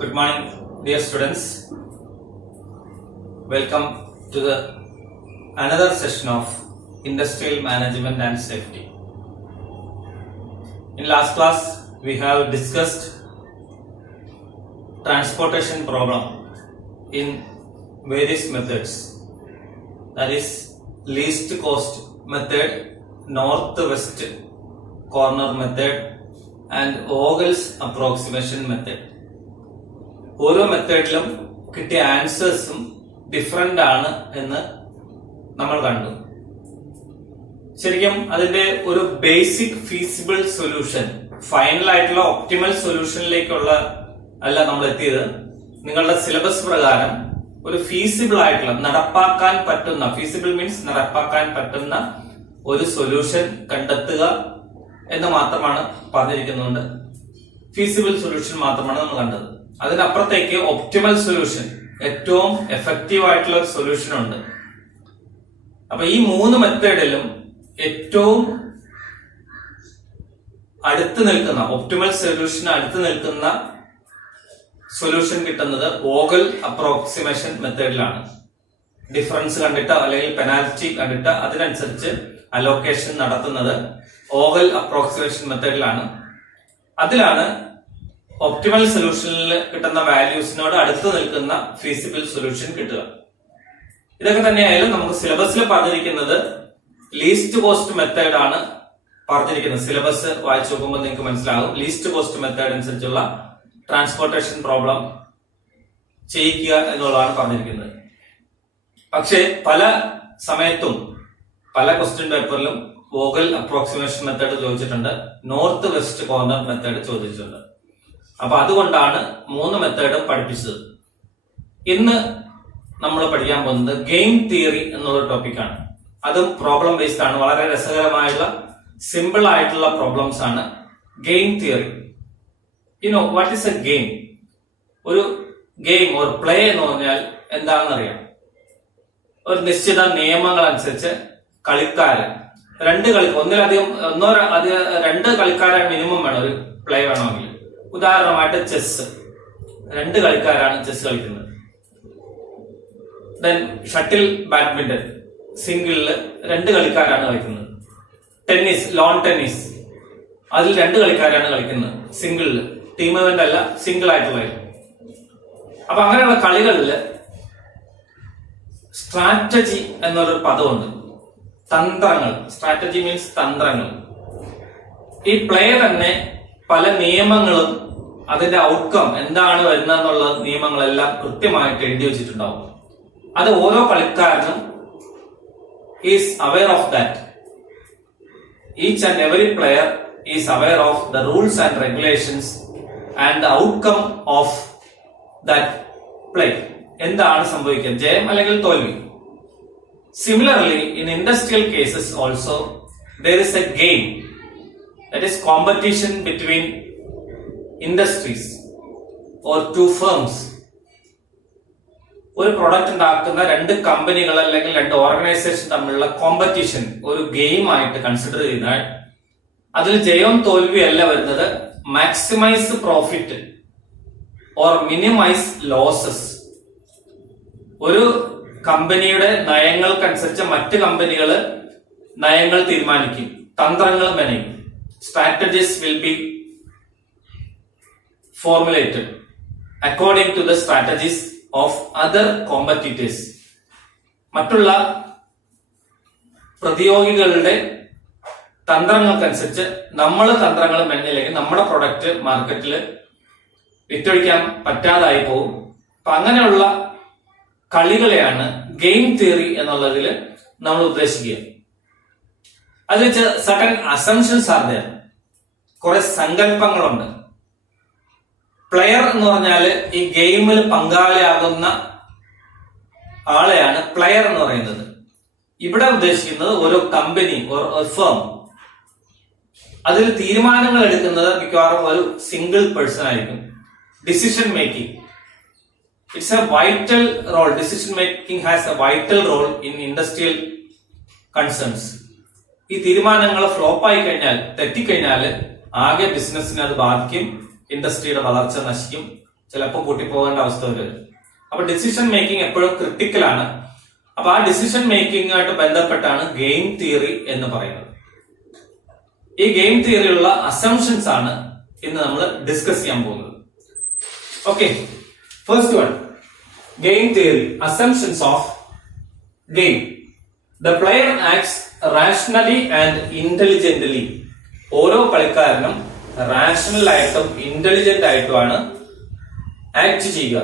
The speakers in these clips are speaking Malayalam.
Good morning, dear students. Welcome to the another session of Industrial Management and Safety. In last class, we have discussed transportation problem in various methods. That is least cost method, north-west corner method, and Vogel's approximation method. ഓരോ മെത്തേഡിലും കിട്ടിയ ആൻസേഴ്സും ഡിഫറെന്റ് ആണ് എന്ന് നമ്മൾ കണ്ടു. ശരിക്കും അതിന്റെ ഒരു ബേസിക് ഫീസിബിൾ സൊല്യൂഷൻ, ഫൈനൽ ആയിട്ടുള്ള ഒപ്റ്റിമൽ സൊല്യൂഷനിലേക്കുള്ള അല്ല നമ്മൾ എത്തിയത്. നിങ്ങളുടെ സിലബസ് പ്രകാരം ഒരു ഫീസിബിൾ ആയിട്ടുള്ള നടപ്പാക്കാൻ പറ്റുന്ന, ഫീസിബിൾ മീൻസ് നടപ്പാക്കാൻ പറ്റുന്ന ഒരു സൊല്യൂഷൻ കണ്ടെത്തുക എന്ന് മാത്രമാണ് പറഞ്ഞിരിക്കുന്നുണ്ട്. ഫീസിബിൾ സൊല്യൂഷൻ മാത്രമാണ് നമ്മൾ കണ്ടത്. അതിനപ്പുറത്തേക്ക് ഒപ്റ്റിമൽ സൊല്യൂഷൻ, ഏറ്റവും എഫക്റ്റീവ് ആയിട്ടുള്ള ഒരു സൊല്യൂഷൻ ഉണ്ട്. അപ്പൊ ഈ മൂന്ന് മെത്തേഡിലും ഏറ്റവും അടുത്ത് നിൽക്കുന്ന, ഒപ്റ്റിമൽ സൊല്യൂഷന് അടുത്ത് നിൽക്കുന്ന സൊല്യൂഷൻ കിട്ടുന്നത് വോഗൽ അപ്രോക്സിമേഷൻ മെത്തേഡിലാണ്. ഡിഫറൻസ് കണ്ടിട്ട് അല്ലെങ്കിൽ പെനാൽറ്റി കണ്ടിട്ട് അതിനനുസരിച്ച് അലോക്കേഷൻ നടത്തുന്നത് വോഗൽ അപ്രോക്സിമേഷൻ മെത്തേഡിലാണ്. അതിലാണ് ഒപ്റ്റിമൽ സൊല്യൂഷനിൽ കിട്ടുന്ന വാല്യൂസിനോട് അടുത്ത് നിൽക്കുന്ന ഫീസിബിൾ സൊല്യൂഷൻ കിട്ടുക. ഇതൊക്കെ തന്നെയായാലും നമുക്ക് സിലബസിൽ പറഞ്ഞിരിക്കുന്നത് ലീസ്റ്റ് കോസ്റ്റ് മെത്തേഡ് ആണ് പറഞ്ഞിരിക്കുന്നത്. സിലബസ് വായിച്ചു നോക്കുമ്പോൾ നിങ്ങൾക്ക് മനസ്സിലാകും. ലീസ്റ്റ് കോസ്റ്റ് മെത്തേഡ് അനുസരിച്ചുള്ള ട്രാൻസ്പോർട്ടേഷൻ പ്രോബ്ലം ചെയ്യിക്കുക എന്നുള്ളതാണ് പറഞ്ഞിരിക്കുന്നത്. പക്ഷേ പല സമയത്തും പല ക്വസ്റ്റ്യൻ പേപ്പറിലും വോഗൽ അപ്രോക്സിമേഷൻ മെത്തേഡ് ചോദിച്ചിട്ടുണ്ട്, നോർത്ത് വെസ്റ്റ് കോർണർ മെത്തേഡ് ചോദിച്ചിട്ടുണ്ട്. അപ്പൊ അതുകൊണ്ടാണ് മൂന്ന് മെത്തേഡും പഠിപ്പിച്ചത്. ഇന്ന് നമ്മൾ പഠിക്കാൻ പോകുന്നത് ഗെയിം തിയറി എന്നുള്ള ടോപ്പിക്കാണ്. അതും പ്രോബ്ലം ബേസ്ഡ് ആണ്. വളരെ രസകരമായുള്ള സിമ്പിൾ ആയിട്ടുള്ള പ്രോബ്ലംസ് ആണ്. Game theory. You know what is A game? ഒരു ഗെയിം ഒരു പ്ലേ എന്ന് പറഞ്ഞാൽ എന്താണെന്നറിയാം. ഒരു നിശ്ചിത നിയമങ്ങൾ അനുസരിച്ച് കളിക്കാരൻ രണ്ട് കളിക്കാരൻ മിനിമം വേണം ഒരു പ്ലേ വേണമെങ്കിൽ. ഉദാഹരണമായിട്ട് ചെസ്, രണ്ട് കളിക്കാരാണ് ചെസ് കളിക്കുന്നത്. ദെൻ ഷട്ടിൽ ബാഡ്മിന്റൺ, സിംഗിളില് രണ്ട് കളിക്കാരാണ് കളിക്കുന്നത്. ടെന്നീസ്, ലോൺ ടെന്നീസ്, അതിൽ രണ്ട് കളിക്കാരാണ് കളിക്കുന്നത് സിംഗിളില്. ടീം ഇവന്റ് അല്ല, സിംഗിൾ ആയിട്ടുള്ള. അപ്പൊ അങ്ങനെയുള്ള കളികളില് സ്ട്രാറ്റജി എന്നൊരു പദമുണ്ട്. തന്ത്രങ്ങൾ. സ്ട്രാറ്റജി മീൻസ് തന്ത്രങ്ങൾ. ഈ പ്ലേ തന്നെ പല നിയമങ്ങളും അതിന്റെ ഔട്ട്കം എന്താണ് വരുന്നതെന്നുള്ള നിയമങ്ങളെല്ലാം കൃത്യമായിട്ട് എഴുതി വെച്ചിട്ടുണ്ടാവും. അത് ഓരോ കളിക്കാരനും is aware of that. Each and every player is aware of the rules and regulations and the outcome of that play. എന്താണ് സംഭവിക്കുക, ജയം അല്ലെങ്കിൽ തോൽവി. Similarly, in industrial cases also, there is a game, that is competition between industries or two firms. ഒരു പ്രൊഡക്റ്റ് ഉണ്ടാക്കുന്ന രണ്ട് കമ്പനികൾ അല്ലെങ്കിൽ രണ്ട് ഓർഗനൈസേഷൻ തമ്മിലുള്ള കോമ്പറ്റീഷൻ ഒരു ഗെയിം ആയിട്ട് കൺസിഡർ ചെയ്താൽ അതിൽ ജയവും തോൽവിയും അല്ല വരുന്നത്, maximise profit or minimise losses. ഒരു കമ്പനിയുടെ നയങ്ങൾക്കനുസരിച്ച് മറ്റ് കമ്പനികൾ നയങ്ങൾ തീരുമാനിക്കും, തന്ത്രങ്ങൾ മെനയും. Strategies will be formulated according to the strategies of other competitors. മറ്റുള്ള പ്രതിയോഗികളുടെ തന്ത്രങ്ങൾക്കനുസരിച്ച് നമ്മൾ തന്ത്രങ്ങൾ മെനയില്ലെങ്കിൽ നമ്മുടെ പ്രൊഡക്റ്റ് മാർക്കറ്റിൽ വിറ്റൊഴിക്കാൻ പറ്റാതായി പോകും. അപ്പൊ അങ്ങനെയുള്ള കളികളെയാണ് ഗെയിം തിയറി എന്നുള്ളതിൽ നമ്മൾ ഉദ്ദേശിക്കുക. അതിൽ സർട്ടൻ അസംഷൻസ് ആർ ദേർ. കുറെ സങ്കല്പങ്ങളുണ്ട്. പ്ലെയർ എന്ന് പറഞ്ഞാല് ഈ ഗെയിമിൽ പങ്കാളിയാകുന്ന ആളെയാണ് പ്ലെയർ എന്ന് പറയുന്നത്. ഇവിടെ ഉദ്ദേശിക്കുന്നത് ഒരു കമ്പനി, ഒരു ഫേം. അതിൽ തീരുമാനങ്ങൾ എടുക്കുന്നത് മിക്കവാറും ഒരു സിംഗിൾ പേഴ്സൺ ആയിരിക്കും. Decision making, it's a vital role. Decision making has a vital role in industrial concerns. ഈ തീരുമാനങ്ങൾ ഫ്ലോപ്പായി കഴിഞ്ഞാൽ, തെറ്റിക്കഴിഞ്ഞാൽ ആകെ ബിസിനസിനെ അത് ബാധിക്കും, ഇൻഡസ്ട്രിയുടെ വളർച്ച നശിക്കും, ചിലപ്പോൾ കൂട്ടിപ്പോകേണ്ട അവസ്ഥ വരും. അപ്പൊ ഡിസിഷൻ മേക്കിംഗ് എപ്പോഴും ക്രിട്ടിക്കലാണ്. അപ്പൊ ആ ഡിസിഷൻ മേക്കിംഗുമായിട്ട് ബന്ധപ്പെട്ടാണ് ഗെയിം തിയറി എന്ന് പറയുന്നത്. ഈ ഗെയിം തിയറിയുള്ള അസംഷൻസ് ആണ് ഇന്ന് നമ്മൾ ഡിസ്കസ് ചെയ്യാൻ പോകുന്നത്. Okay, first one, game theory, assumptions of game. The player acts rationally and intelligently. ഓരോ കളിക്കാരനും റാഷണൽ ആയിട്ടും ഇന്റലിജന്റ് ആയിട്ടുമാണ് ആക്ട് ചെയ്യുക.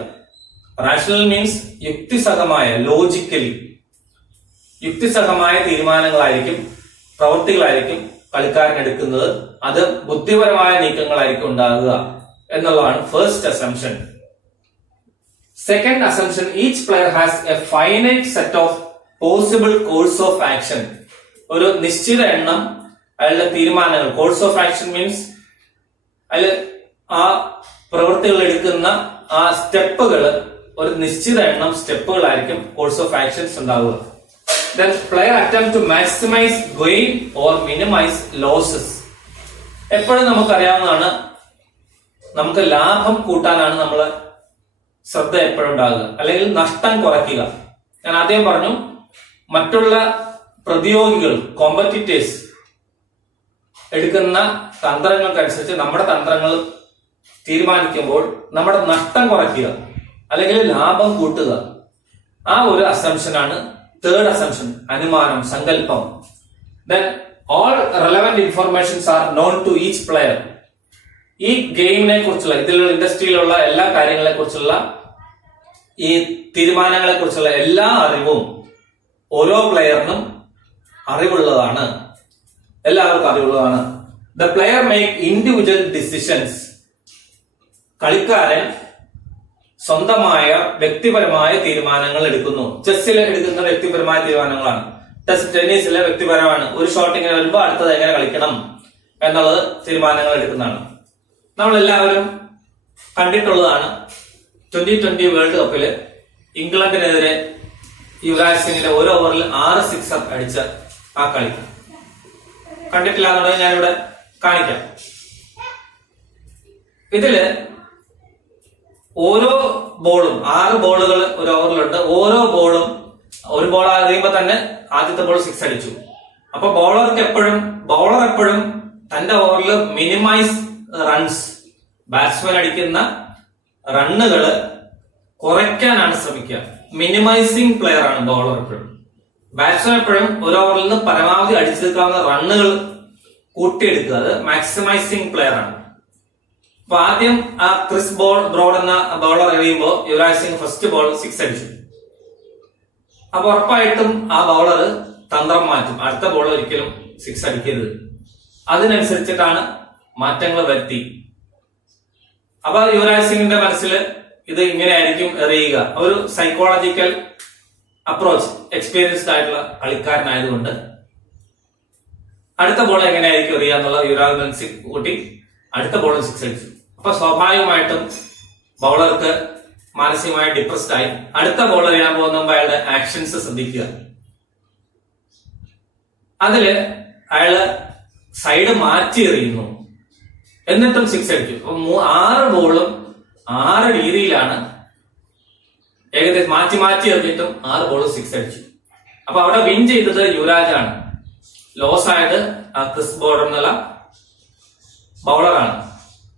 റാഷണൽ മീൻസ് യുക്തിസഹമായ, ലോജിക്കലി യുക്തിസഹമായ തീരുമാനങ്ങളായിരിക്കും, പ്രവൃത്തികളായിരിക്കും കളിക്കാരൻ എടുക്കുന്നത്. അത് ബുദ്ധിപരമായ നീക്കങ്ങളായിരിക്കും ഉണ്ടാകുക എന്നുള്ളതാണ് first assumption. Second assumption, each player has A finite set of possible course of action. ഒരു നിശ്ചിത എണ്ണം അയാളുടെ തീരുമാനങ്ങൾ, കോഴ്സ് ഓഫ് ആക്ഷൻ മീൻസ് അതിൽ ആ പ്രവൃത്തികൾ എടുക്കുന്ന ആ സ്റ്റെപ്പുകൾ, ഒരു നിശ്ചിത എണ്ണം സ്റ്റെപ്പുകളായിരിക്കും കോഴ്സ് ഓഫ് ആക്ഷൻസ് ഉണ്ടാവുക. Then player attempt to maximize gain or minimize losses. എപ്പോഴും നമുക്കറിയാവുന്നതാണ്, നമുക്ക് ലാഭം കൂട്ടാനാണ് നമ്മൾ ശ്രദ്ധ എപ്പോഴും ഉണ്ടാകുക, അല്ലെങ്കിൽ നഷ്ടം കുറയ്ക്കുക. ഞാൻ ആദ്യം പറഞ്ഞു, മറ്റുള്ള പ്രതിയോഗികൾ, കോമ്പറ്റീറ്റേഴ്സ് എടുക്കുന്ന തന്ത്രങ്ങൾക്കനുസരിച്ച് നമ്മുടെ തന്ത്രങ്ങൾ തീരുമാനിക്കുമ്പോൾ നമ്മുടെ നഷ്ടം കുറയ്ക്കുക അല്ലെങ്കിൽ ലാഭം കൂട്ടുക. ആ ഒരു അസംഷനാണ് തേർഡ് അസംഷൻ, അനുമാനം, സങ്കല്പം. Then all relevant informations are known to each player. ഈ ഗെയിമിനെ കുറിച്ചുള്ള, ഇതിലുള്ള ഇൻഡസ്ട്രിയിലുള്ള എല്ലാ കാര്യങ്ങളെ കുറിച്ചുള്ള, ഈ തീരുമാനങ്ങളെ കുറിച്ചുള്ള എല്ലാ അറിവും ഓരോ പ്ലെയറിനും അറിവുള്ളതാണ്, എല്ലാവർക്കും അറിവുള്ളതാണ്. The player make individual decisions. കളിക്കാരൻ സ്വന്തമായ വ്യക്തിപരമായ തീരുമാനങ്ങൾ എടുക്കുന്നു. ചെസ്സിൽ എടുക്കുന്ന വ്യക്തിപരമായ തീരുമാനങ്ങളാണ്. ടെന്നീസിലെ വ്യക്തിപരമാണ്. ഒരു ഷോട്ട് ഇങ്ങനെ വരുമ്പോൾ അടുത്തത് എങ്ങനെ കളിക്കണം എന്നുള്ളത് തീരുമാനങ്ങൾ എടുക്കുന്നതാണ്. നമ്മളെല്ലാവരും കണ്ടിട്ടുള്ളതാണ് 2020 വേൾഡ് കപ്പില് ഇംഗ്ലണ്ടിനെതിരെ യുവരാജ് സിംഗിന്റെ ഒരു ഓവറിൽ 6 സിക്സർ അടിച്ച ആ കളി കണ്ടിട്ടില്ല എന്നുള്ളത് ഞാനിവിടെ കാണിക്കാം. ഇതില് ഓരോ ബോളും, 6 ബോളുകൾ ഒരു ഓവറിലുണ്ട്. ഓരോ ബോളും, ഒരു ബോൾ അറിയുമ്പോ തന്നെ ആദ്യത്തെ ബോൾ 6 അടിച്ചു. അപ്പൊ ബൗളർ എപ്പോഴും തന്റെ ഓവറിൽ മിനിമൈസ് റൺസ്, ബാറ്റ്സ്മാൻ അടിക്കുന്ന റണ്ണുകള് കുറയ്ക്കാനാണ് ശ്രമിക്കുക. മിനിമൈസിങ് പ്ലെയർ ആണ് ബൗളർ എപ്പോഴും. ബാറ്റ്സ്മാൻ എപ്പോഴും ഒരു ഓവറിൽ നിന്ന് പരമാവധി അടിച്ചെടുക്കാവുന്ന റണ്ണുകൾ കൂട്ടിയെടുക്കുക. അത് മാക്സിമൈസിങ് പ്ലെയർ ആണ്. അപ്പൊ ആദ്യം ആ ക്രിസ് ബ്രോഡ് എന്ന ബൗളർ എറിയുമ്പോൾ യുവരാജ് സിംഗ് ഫസ്റ്റ് ബോൾ 6 അടിച്ചു. അപ്പൊ ഉറപ്പായിട്ടും ആ ബൗളർ തന്ത്രം മാറ്റും, അടുത്ത ബോൾ ഒരിക്കലും 6 അടിക്കരുത്. അതിനനുസരിച്ചിട്ടാണ് മാറ്റങ്ങൾ വരുത്തി. അപ്പൊ യുവരാജ് സിംഗിന്റെ മനസ്സിൽ ഇത് ഇങ്ങനെയായിരിക്കും എറിയുക. ഒരു സൈക്കോളജിക്കൽ അപ്രോച്ച്, എക്സ്പീരിയൻസ്ഡ് ആയിട്ടുള്ള കളിക്കാരനായതുകൊണ്ട് അടുത്ത ബോൾ എങ്ങനെയായിരിക്കും എറിയുക എന്നുള്ള യുവരാജ് മനസ്സിൽ കൂട്ടി അടുത്ത ബോളിൽ 6 അടിച്ചു. അപ്പൊ സ്വാഭാവികമായിട്ടും ബൗളർക്ക് മാനസികമായി ഡിപ്രസ്ഡ് ആയി. അടുത്ത ബോൾ എറിയാൻ പോകുന്ന അയാളുടെ ആക്ഷൻസ് ശ്രദ്ധിക്കുക. അതില് അയാള് സൈഡ് മാറ്റി എറിയുന്നു, എന്നിട്ടും 6 അടിച്ചു. അപ്പൊ 6 ബോളും 6 രീതിയിലാണ് ഏകദേശം മാറ്റി എറിഞ്ഞിട്ടും 6 ബോളും 6 അടിച്ചു. അപ്പൊ അവിടെ വിൻ ചെയ്തത് യുവരാജാണ്, ലോസ് ആയത് ആ ക്രിസ് ബ്രോഡ് എന്നുള്ള ബൗളറാണ്.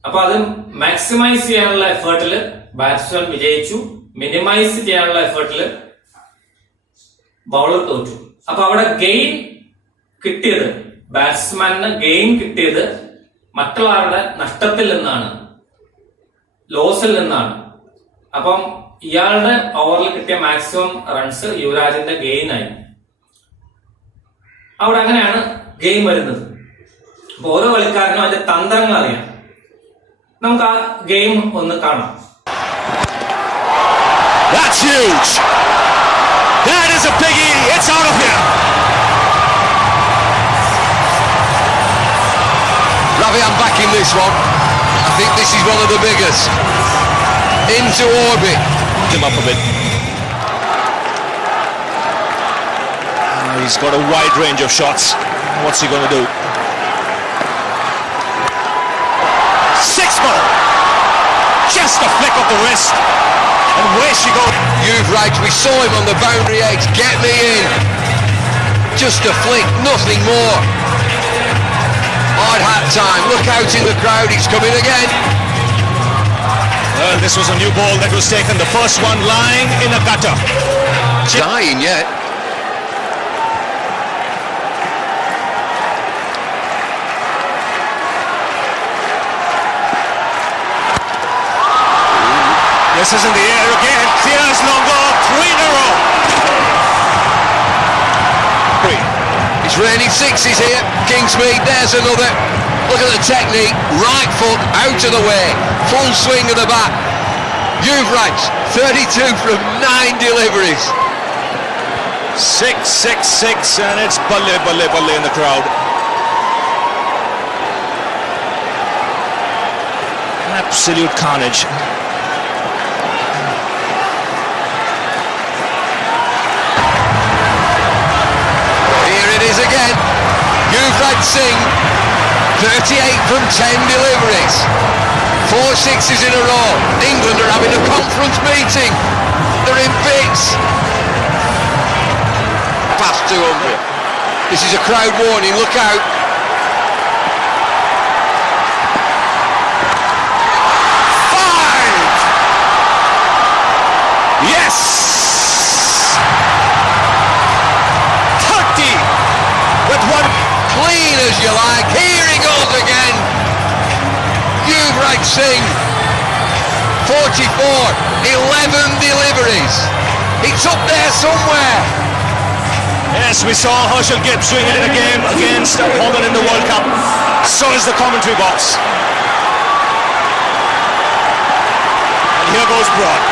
അപ്പൊ അത് മാക്സിമൈസ് ചെയ്യാനുള്ള എഫേർട്ടില് ബാറ്റ്സ്മാൻ വിജയിച്ചു, മിനിമൈസ് ചെയ്യാനുള്ള എഫേർട്ടില് ബൗളർ തോറ്റു. അപ്പൊ അവിടെ ഗെയിൻ കിട്ടിയത്, ബാറ്റ്സ്മാന് ഗെയിൻ കിട്ടിയത് മറ്റുള്ളവരുടെ നഷ്ടത്തിൽ നിന്നാണ്, ലോസിൽ നിന്നാണ്. അപ്പം ഇയാളുടെ ഓവറിൽ കിട്ടിയ മാക്സിമം റൺസ് യുവരാജിന്റെ ഗെയിൻ ആയി. അവിടെ അങ്ങനെയാണ് ഗെയിം വരുന്നത്. അപ്പൊ ഓരോ കളിക്കാരനും അതിന്റെ തന്ത്രങ്ങൾ അറിയാം. നമുക്ക് ആ ഗെയിം ഒന്ന് കാണാം. That's huge. That is a biggie. It's out of here. Ravi, I'm backing this one. I think this is one of the biggest. Into orbit. Him up a bit. He's got a wide range of shots. What's he going to do? 6 ball. Just a flick of with the wrist. And where she goes. You've right, we saw him on the boundary edge. Get me in. Just a flick, nothing more. Hard hat time. Look out in the crowd. He's coming again. Well, this was a new ball that was taken. The first one lying in a gutter. Dying yet. This is in the air again. There's Longo, 3 in a row. It's raining sixes here. Kingsmead, there's another. Look at the technique. Right foot out of the way. Full swing of the bat. You've right. 32 from 9 deliveries. 6, 6, 6, and it's Balle, Balle, Balle in the crowd. Absolute carnage. Again, Yuvraj Singh, 38 from 10 deliveries, 4 sixes in a row. England are having a conference meeting. They're in bits. Past 200. This is a crowd warning. Look out. Five. Yes. One clean as you like. Here he goes again. Yuvraj Singh, 44, 11 deliveries. It's up there somewhere. Yes, we saw Herschel Gibbs doing it in a game against Holland in the World Cup. So is the commentary box. And here goes Broad.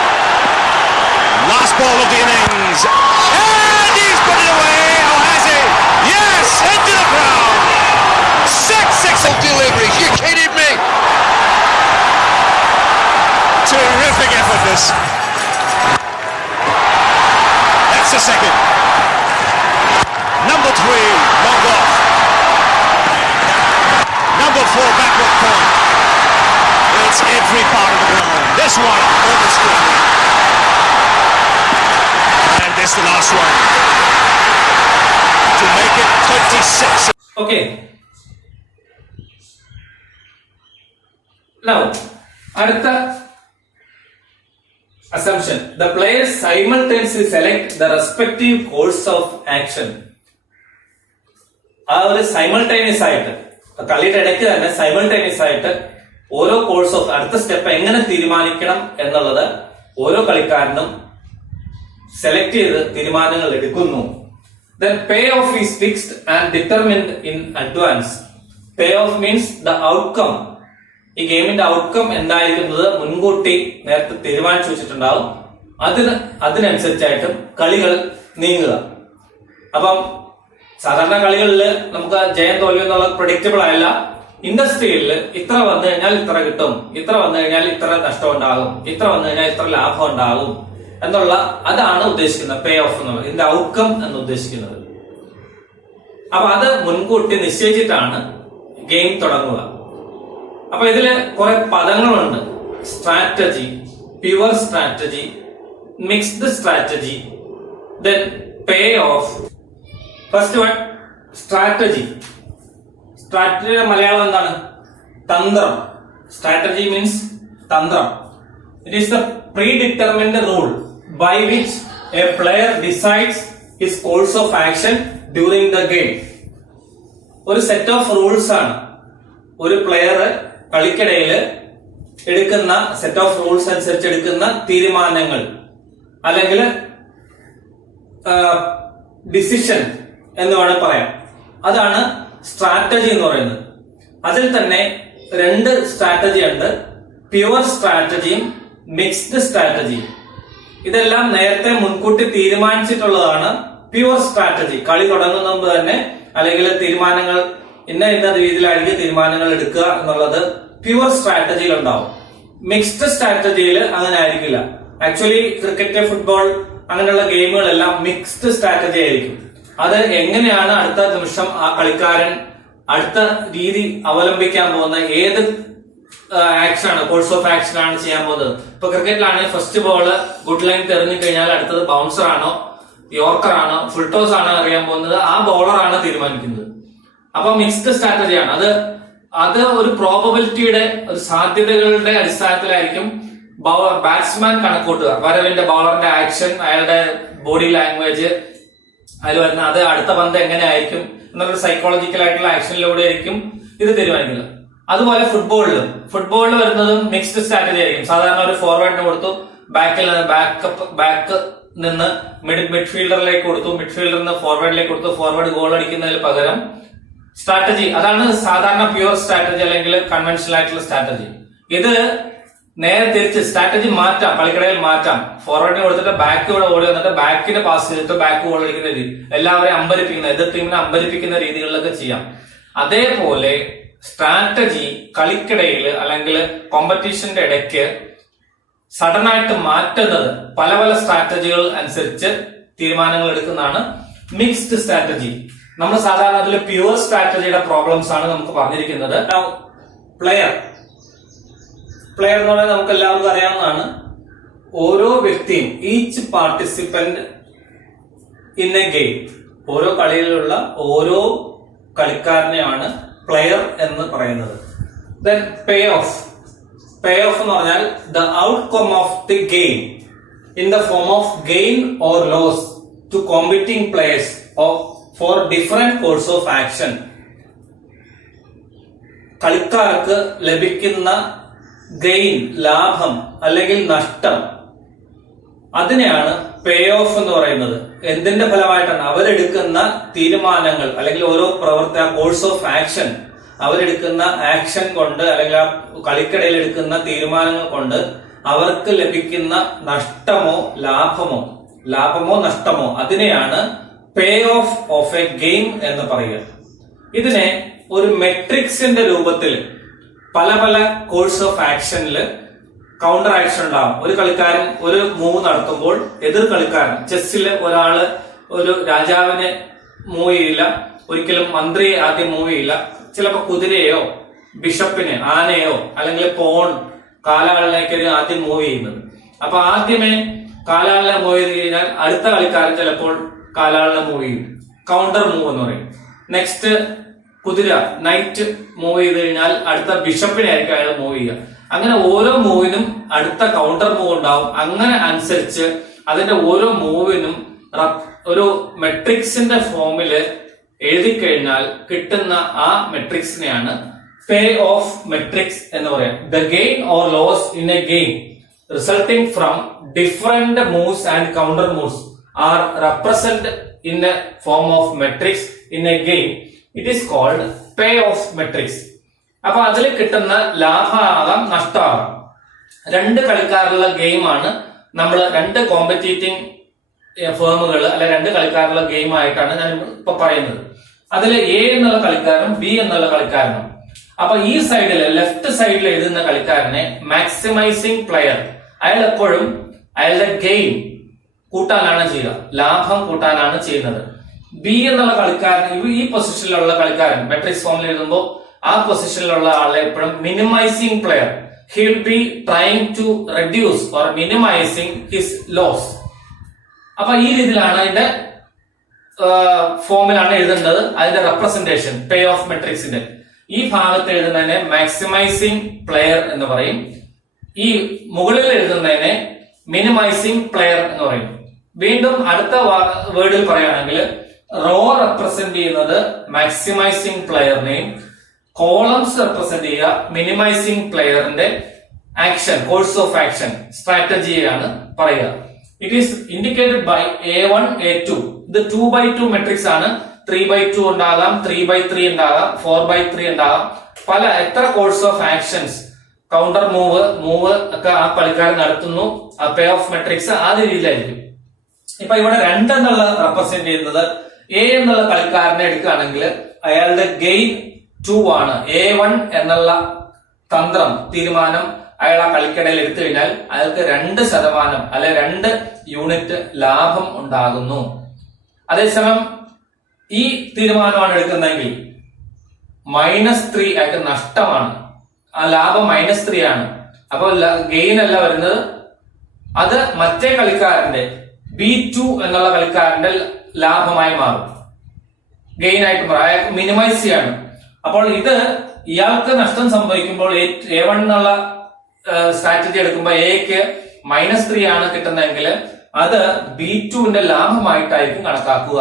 Last ball of the innings. And he's put it away. How has he? Yes, into the crowd. 6 deliveries. You kidding me? Terrific effort this. That's the second. Number 3, long off. Number 4, backward point. It's every part of the ground. This one over screen. And this the last one. To make it 26. Okay. Now, അടുത്ത assumption. The players simultaneously select the respective course of action. ആ ഒരു സൈമൾട്ടേനിയസ് ആയിട്ട് കളിയുടെ ഇടയ്ക്ക് തന്നെ സൈമൾട്ടേനിയസ് ആയിട്ട് ഓരോ കോഴ്സ് ഓഫ് അടുത്ത സ്റ്റെപ്പ് എങ്ങനെ തീരുമാനിക്കണം എന്നുള്ളത് ഓരോ കളിക്കാരനും സെലക്ട് ചെയ്ത് തീരുമാനങ്ങൾ എടുക്കുന്നു. Then payoff is fixed and determined in advance. Payoff means the outcome. ഈ ഗെയിമിന്റെ ഔട്ട്കം എന്തായിരിക്കുന്നത് മുൻകൂട്ടി നേരത്തെ തീരുമാനിച്ചു വെച്ചിട്ടുണ്ടാവും. അതിനനുസരിച്ചായിട്ടും കളികൾ നീങ്ങുക. അപ്പം സാധാരണ കളികളിൽ നമുക്ക് ജയം തോൽവി എന്നുള്ളത് പ്രഡിക്റ്റബിൾ ആയല്ല. ഇൻഡസ്ട്രിയിൽ ഇത്ര വന്നു കഴിഞ്ഞാൽ ഇത്ര കിട്ടും, ഇത്ര വന്നു കഴിഞ്ഞാൽ ഇത്ര നഷ്ടം ഉണ്ടാകും, ഇത്ര വന്നു കഴിഞ്ഞാൽ ഇത്ര ലാഭം ഉണ്ടാകും എന്നുള്ള അതാണ് ഉദ്ദേശിക്കുന്നത് പേ ഓഫ് എന്നുള്ളത്, ഇതിന്റെ ഔട്ട്കം എന്ന് ഉദ്ദേശിക്കുന്നത്. അപ്പൊ അത് മുൻകൂട്ടി നിശ്ചയിച്ചിട്ടാണ് ഗെയിം തുടങ്ങുക. അപ്പൊ ഇതില് കുറെ പദങ്ങളുണ്ട്. Strategy, pure strategy, mixed strategy, then pay off. First one strategy. സ്ട്രാറ്റജിയുടെ മലയാളം എന്താണ്? തന്ത്രം. സ്ട്രാറ്റജി മീൻസ് തന്ത്രം. It is the predetermined rule by which a player decides his course of action during the game. ഒരു സെറ്റ് ഓഫ് റൂൾസ് ആണ് ഒരു പ്ലെയർ കളിക്കിടയിൽ എടുക്കുന്ന സെറ്റ് ഓഫ് റൂൾസ് അനുസരിച്ച് എടുക്കുന്ന തീരുമാനങ്ങൾ അല്ലെങ്കിൽ ഡിസിഷൻ എന്ന് വേണം പറയാം. അതാണ് സ്ട്രാറ്റജി എന്ന് പറയുന്നത്. അതിൽ തന്നെ രണ്ട് സ്ട്രാറ്റജി ഉണ്ട്, പ്യുവർ സ്ട്രാറ്റജിയും മിക്സ്ഡ് സ്ട്രാറ്റജി. ഇതെല്ലാം നേരത്തെ മുൻകൂട്ടി തീരുമാനിച്ചിട്ടുള്ളതാണ് പ്യുവർ സ്ട്രാറ്റജി. കളി തുടങ്ങുന്ന മുമ്പ് തന്നെ അല്ലെങ്കിൽ തീരുമാനങ്ങൾ ഇന്ന രീതിയിലായിരിക്കും തീരുമാനങ്ങൾ എടുക്കുക എന്നുള്ളത് പ്യുവർ സ്ട്രാറ്റജിയിൽ ഉണ്ടാവും. മിക്സ്ഡ് സ്ട്രാറ്റജിയിൽ അങ്ങനെ ആയിരിക്കില്ല. ആക്ച്വലി ക്രിക്കറ്റ്, ഫുട്ബോൾ അങ്ങനെയുള്ള ഗെയിമുകളെല്ലാം മിക്സ്ഡ് സ്ട്രാറ്റജി ആയിരിക്കും. അത് എങ്ങനെയാണ് അടുത്ത നിമിഷം ആ കളിക്കാരൻ അടുത്ത രീതി അവലംബിക്കാൻ പോകുന്ന, ഏത് ആക്ഷൻ ആണ്, കോഴ്സ് ഓഫ് ആക്ഷൻ ആണ് ചെയ്യാൻ പോകുന്നത്. ഇപ്പൊ ക്രിക്കറ്റിലാണെങ്കിൽ ഫസ്റ്റ് ബോള് ഗുഡ് ലൈൻ തെറിഞ്ഞു കഴിഞ്ഞാൽ അടുത്തത് ബൗൺസർ ആണോ യോർക്കർ ആണോ ഫുൾ ടോസ് ആണോ അറിയാൻ പോകുന്നത് ആ ബോളറാണ് തീരുമാനിക്കുന്നത്. അപ്പൊ മിക്സ്ഡ് സ്ട്രാറ്റജിയാണ് അത് ഒരു പ്രോബബിലിറ്റിയുടെ ഒരു സാധ്യതകളുടെ അടിസ്ഥാനത്തിലായിരിക്കും ബാറ്റ്സ്മാൻ കണക്കൂട്ടുക. വരവിന്റെ ബോളറിന്റെ ആക്ഷൻ, അയാളുടെ ബോഡി ലാംഗ്വേജ്, അതിൽ വരുന്ന അത് അടുത്ത പന്ത് എങ്ങനെ ആയിരിക്കും എന്നൊരു സൈക്കോളജിക്കൽ ആയിട്ടുള്ള ആക്ഷനിലൂടെ ആയിരിക്കും ഇത് തീരുമാനിക്കുന്നത്. അതുപോലെ ഫുട്ബോളിൽ വരുന്നതും മിക്സ്ഡ് സ്ട്രാറ്റജി ആയിരിക്കും. സാധാരണ ഒരു ഫോർവേഡിന് കൊടുത്തു, ബാക്ക് നിന്ന് മിഡ്ഫീൽഡറിലേക്ക് കൊടുത്തു, മിഡ്ഫീൽഡറിൽ നിന്ന് ഫോർവേഡിലേക്ക് കൊടുത്തു, ഫോർവേഡ് ഗോൾ അടിക്കുന്നതിന് പകരം സ്ട്രാറ്റജി, അതാണ് സാധാരണ പ്യുവർ സ്ട്രാറ്റജി അല്ലെങ്കിൽ കൺവെൻഷണൽ ആയിട്ടുള്ള സ്ട്രാറ്റജി. ഇത് നേരെ തിരിച്ച് സ്ട്രാറ്റജി മാറ്റാം, കളിക്കടയിൽ മാറ്റാം. ഫോർവേഡിന് കൊടുത്തിട്ട് ബാക്ക് കൂടെ ഓടി വന്നിട്ട് ബാക്കിന് പാസ് ചെയ്തിട്ട് ബാക്ക് ഗോൾ അടിക്കുന്ന രീതി, എല്ലാവരെയും അമ്പരിപ്പിക്കുന്ന, എതിർ ടീമിനെ അമ്പരിപ്പിക്കുന്ന രീതികളിലൊക്കെ ചെയ്യാം. അതേപോലെ സ്ട്രാറ്റജി കളിക്കിടയിൽ അല്ലെങ്കിൽ കോമ്പറ്റീഷന്റെ ഇടയ്ക്ക് സഡൻ ആയിട്ട് മാറ്റുന്നത് പല പല സ്ട്രാറ്റജികൾ അനുസരിച്ച് തീരുമാനങ്ങൾ എടുക്കുന്നതാണ് മിക്സ്ഡ് സ്ട്രാറ്റജി. നമ്മൾ സാധാരണ അതിൽ പ്യുവർ സ്ട്രാറ്റജിയുടെ പ്രോബ്ലംസ് ആണ് നമുക്ക് പറഞ്ഞിരിക്കുന്നത്. പ്ലെയർ എന്ന് പറഞ്ഞാൽ നമുക്ക് എല്ലാവർക്കും അറിയാവുന്നതാണ്. ഓരോ വ്യക്തിയും, each participant in a game, ഓരോ കളിയിലുള്ള ഓരോ കളിക്കാരനെയാണ് പ്ലെയർ എന്ന് പറയുന്നത്. ദെൻ പേ ഓഫ് എന്ന് പറഞ്ഞാൽ the outcome of the game in the form of gain or loss to competing players for different course of action. കളിക്കാർക്ക് ലഭിക്കുന്ന ഗെയിൻ, ലാഭം അല്ലെങ്കിൽ നഷ്ടം, അതിനെയാണ് പേ ഓഫ് എന്ന് പറയുന്നത്. എന്തിന്റെ ഫലമായിട്ടാണ് അവരെടുക്കുന്ന തീരുമാനങ്ങൾ അല്ലെങ്കിൽ ഓരോ കോഴ്സ് ഓഫ് ആക്ഷൻ, അവരെടുക്കുന്ന ആക്ഷൻ കൊണ്ട് അല്ലെങ്കിൽ ആ കളിക്കിടയിൽ എടുക്കുന്ന തീരുമാനങ്ങൾ കൊണ്ട് അവർക്ക് ലഭിക്കുന്ന നഷ്ടമോ നഷ്ടമോ അതിനെയാണ് പേ ഓഫ് എ ഗെയിം എന്ന് പറയുക. ഇതിനെ ഒരു മെട്രിക്സിന്റെ രൂപത്തിൽ പല പല കോഴ്സ് ഓഫ് ആക്ഷനിൽ കൗണ്ടർ ആക്ഷൻ ഉണ്ടാവും. ഒരു കളിക്കാരൻ ഒരു മൂവ് നടത്തുമ്പോൾ എതിർ കളിക്കാരൻ, ചെസ്സിൽ ഒരാള് ഒരു രാജാവിനെ മൂവ് ചെയ്യില്ല, ഒരിക്കലും മന്ത്രിയെ ആദ്യം മൂവ് ചെയ്യില്ല, ചിലപ്പോ കുതിരയോ ബിഷപ്പിനെ, ആനയോ അല്ലെങ്കിൽ പോൺ, കാലാളിലേക്കായിരിക്കും ആദ്യം മൂവ് ചെയ്യുന്നത്. അപ്പൊ ആദ്യമേ കാലാളിനെ മൂവ് ചെയ്ത് കഴിഞ്ഞാൽ അടുത്ത കളിക്കാരൻ ചിലപ്പോൾ കാലാളിനെ മൂവ് ചെയ്യും, കൗണ്ടർ മൂവ് എന്ന് പറയും. നെക്സ്റ്റ് കുതിര, നൈറ്റ് മൂവ് ചെയ്ത് കഴിഞ്ഞാൽ അടുത്ത ബിഷപ്പിനെ ആയിരിക്കും അയാൾ മൂവ് ചെയ്യുക. അങ്ങനെ ഓരോ മൂവിനും അടുത്ത കൗണ്ടർ മൂവ് ഉണ്ടാവും. അങ്ങനെ അനുസരിച്ച് അതിന്റെ ഓരോ മൂവിനും ഒരു മെട്രിക്സിന്റെ ഫോമില് എഴുതി കഴിഞ്ഞാൽ കിട്ടുന്ന ആ മെട്രിക്സിനെയാണ് പേ ഓഫ് മെട്രിക്സ് എന്ന് പറയാം. The gain or loss in a game resulting from different moves and counter moves are represent in a form of matrix in a game. It is called pay off matrix. അപ്പൊ അതിൽ കിട്ടുന്ന ലാഭമാകാം നഷ്ടമാകാം. രണ്ട് കളിക്കാരുള്ള ഗെയിമാണ് നമ്മൾ രണ്ട് കോമ്പറ്റീറ്റിംഗ് ഫേമുകൾ അല്ലെ രണ്ട് കളിക്കാരുള്ള ഗെയിം ആയിട്ടാണ് ഞാൻ ഇപ്പൊ പറയുന്നത്. അതിൽ എ എന്നുള്ള കളിക്കാരനും ബി എന്നുള്ള കളിക്കാരനും. അപ്പൊ ഈ സൈഡിൽ ലെഫ്റ്റ് സൈഡിൽ എഴുതുന്ന കളിക്കാരനെ മാക്സിമൈസിംഗ് പ്ലെയർ, അയാൾ എപ്പോഴും അയാളുടെ ഗെയിൻ കൂട്ടാനാണ് ചെയ്യുക, ലാഭം കൂട്ടാനാണ് ചെയ്യുന്നത്. ബി എന്നുള്ള കളിക്കാരൻ, ഈ പൊസിഷനിലുള്ള കളിക്കാരൻ മെട്രിക്സ് ഫോമിൽ എഴുതുമ്പോൾ ആ പൊസിഷനിലുള്ള ആളെ എപ്പോഴും minimizing player, he will be trying to reduce or minimizing his loss. അപ്പൊ ഈ രീതിയിലാണ് അതിന്റെ ഫോമിലാണ് എഴുതേണ്ടത്. അതിന്റെ റെപ്രസെന്റേഷൻ പേ ഓഫ് മെട്രിക്സിന്റെ ഈ ഭാഗത്ത് എഴുതുന്നതിനെ മാക്സിമൈസിംഗ് പ്ലെയർ എന്ന് പറയും, ഈ മുകളിൽ എഴുതുന്നതിനെ മിനിമൈസിംഗ് പ്ലെയർ എന്ന് പറയും. വീണ്ടും അടുത്ത വേർഡിൽ പറയുകയാണെങ്കിൽ റോ റെപ്രസെന്റ് ചെയ്യുന്നത് മാക്സിമൈസിംഗ് പ്ലെയറിനെയും കോളംസ് റെപ്രസെന്റ് ചെയ്യുക മിനിമൈസിംഗ് പ്ലെയറിന്റെ ആക്ഷൻ, കോഴ്സ് ഓഫ് ആക്ഷൻ, സ്ട്രാറ്റജിയാണ് പറയുക. It is indicated by A1, A2. ഇത് 2x2 മെട്രിക്സ് ആണ്. 3x2 ഉണ്ടാകാം, 3x3 ഉണ്ടാകാം, 4x3 ഉണ്ടാകാം. പല എത്ര course of actions, counter move ഒക്കെ ആ കളിക്കാരൻ നടത്തുന്നു. ആ പേ ഓഫ് മെട്രിക്സ് ആ രീതിയിലായിരിക്കും. ഇപ്പൊ ഇവിടെ 2 എന്നുള്ള റെപ്രസെന്റ് ചെയ്യുന്നത് എ എന്നുള്ള കളിക്കാരനെ എടുക്കുകയാണെങ്കിൽ അയാളുടെ ഗെയിൻ 2 ആണ്. A1 എന്നുള്ള തന്ത്രം, തീരുമാനം അയാൾ ആ കളിക്കിടയിൽ എടുത്തു കഴിഞ്ഞാൽ അയാൾക്ക് 2% അല്ലെ 2 യൂണിറ്റ് ലാഭം ഉണ്ടാകുന്നു. അതേസമയം ഈ തീരുമാനമാണ് എടുക്കുന്നതെങ്കിൽ -3 അയാൾക്ക് നഷ്ടമാണ്. ലാഭം -3 ആണ്. അപ്പൊ ഗെയിൻ അല്ല വരുന്നത്, അത് മറ്റേ കളിക്കാരന്റെ B2 എന്നുള്ള കളിക്കാരന്റെ ലാഭമായി മാറും, ഗെയിൻ ആയിട്ട് മാറും, അയാൾക്ക് മിനിമൈസ് ചെയ്യാണ്. അപ്പോൾ ഇത് ഇയാൾക്ക് നഷ്ടം സംഭവിക്കുമ്പോൾ A1 എന്നുള്ള സ്ട്രാറ്റജി എടുക്കുമ്പോൾ എക്ക് -3 ആണ് കിട്ടുന്നതെങ്കിൽ അത് B2വിന്റെ ലാഭമായിട്ടായിരിക്കും കണക്കാക്കുക.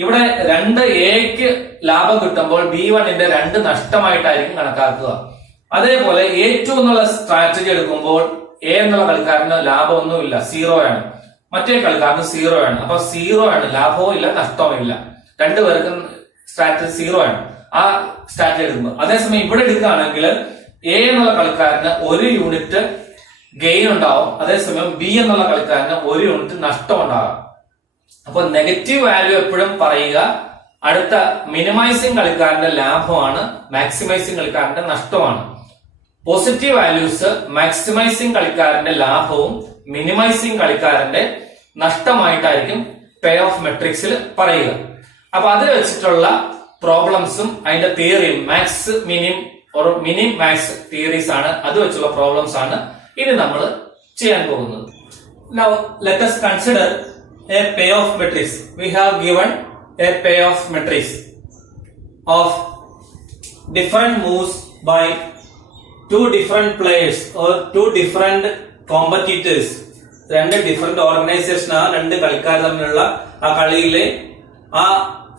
ഇവിടെ 2 എക്ക് ലാഭം കിട്ടുമ്പോൾ B1ന്റെ 2 നഷ്ടമായിട്ടായിരിക്കും കണക്കാക്കുക. അതേപോലെ A2 എന്നുള്ള സ്ട്രാറ്റജി എടുക്കുമ്പോൾ എ എന്നുള്ള കളിക്കാരന് ലാഭമൊന്നുമില്ല, 0 ആണ്, മറ്റേ കളിക്കാരന് 0 ആണ്. അപ്പൊ 0 ആണ്, ലാഭവും ഇല്ല നഷ്ടവും ഇല്ല, രണ്ടുപേർക്കും സ്ട്രാറ്റജി 0 ആണ് ആ സ്ട്രാറ്റജി എടുക്കുമ്പോൾ. അതേസമയം ഇവിടെ എടുക്കുകയാണെങ്കിൽ എ എന്നുള്ള കളിക്കാരന് 1 യൂണിറ്റ് ഗെയിൻ ഉണ്ടാവും, അതേസമയം ബി എന്നുള്ള കളിക്കാരന് 1 യൂണിറ്റ് നഷ്ടം ഉണ്ടാകാം. അപ്പൊ നെഗറ്റീവ് വാല്യൂ എപ്പോഴും പറയുക അടുത്ത മിനിമൈസിങ് കളിക്കാരന്റെ ലാഭമാണ്, മാക്സിമൈസിങ് കളിക്കാരന്റെ നഷ്ടമാണ്. പോസിറ്റീവ് വാല്യൂസ് മാക്സിമൈസിങ് കളിക്കാരന്റെ ലാഭവും മിനിമൈസിങ് കളിക്കാരന്റെ നഷ്ടമായിട്ടായിരിക്കും പേ ഓഫ് മെട്രിക്സിൽ പറയുക. അപ്പൊ അതിൽ വെച്ചിട്ടുള്ള പ്രോബ്ലംസും അതിന്റെ തിയറിയും max Minim or Minim max theories ആണ്, അത് വെച്ചുള്ള പ്രോബ്ലംസ് ആണ് ഇനി നമ്മൾ ചെയ്യാൻ പോകുന്നത്. Now let us consider a payoff matrix. We have given a payoff matrix of different moves by 2 different players or 2 different competitors. 2 different organization ആ 2 കളിക്കാർ തമ്മിലുള്ള ആ കളിയിലെ ആ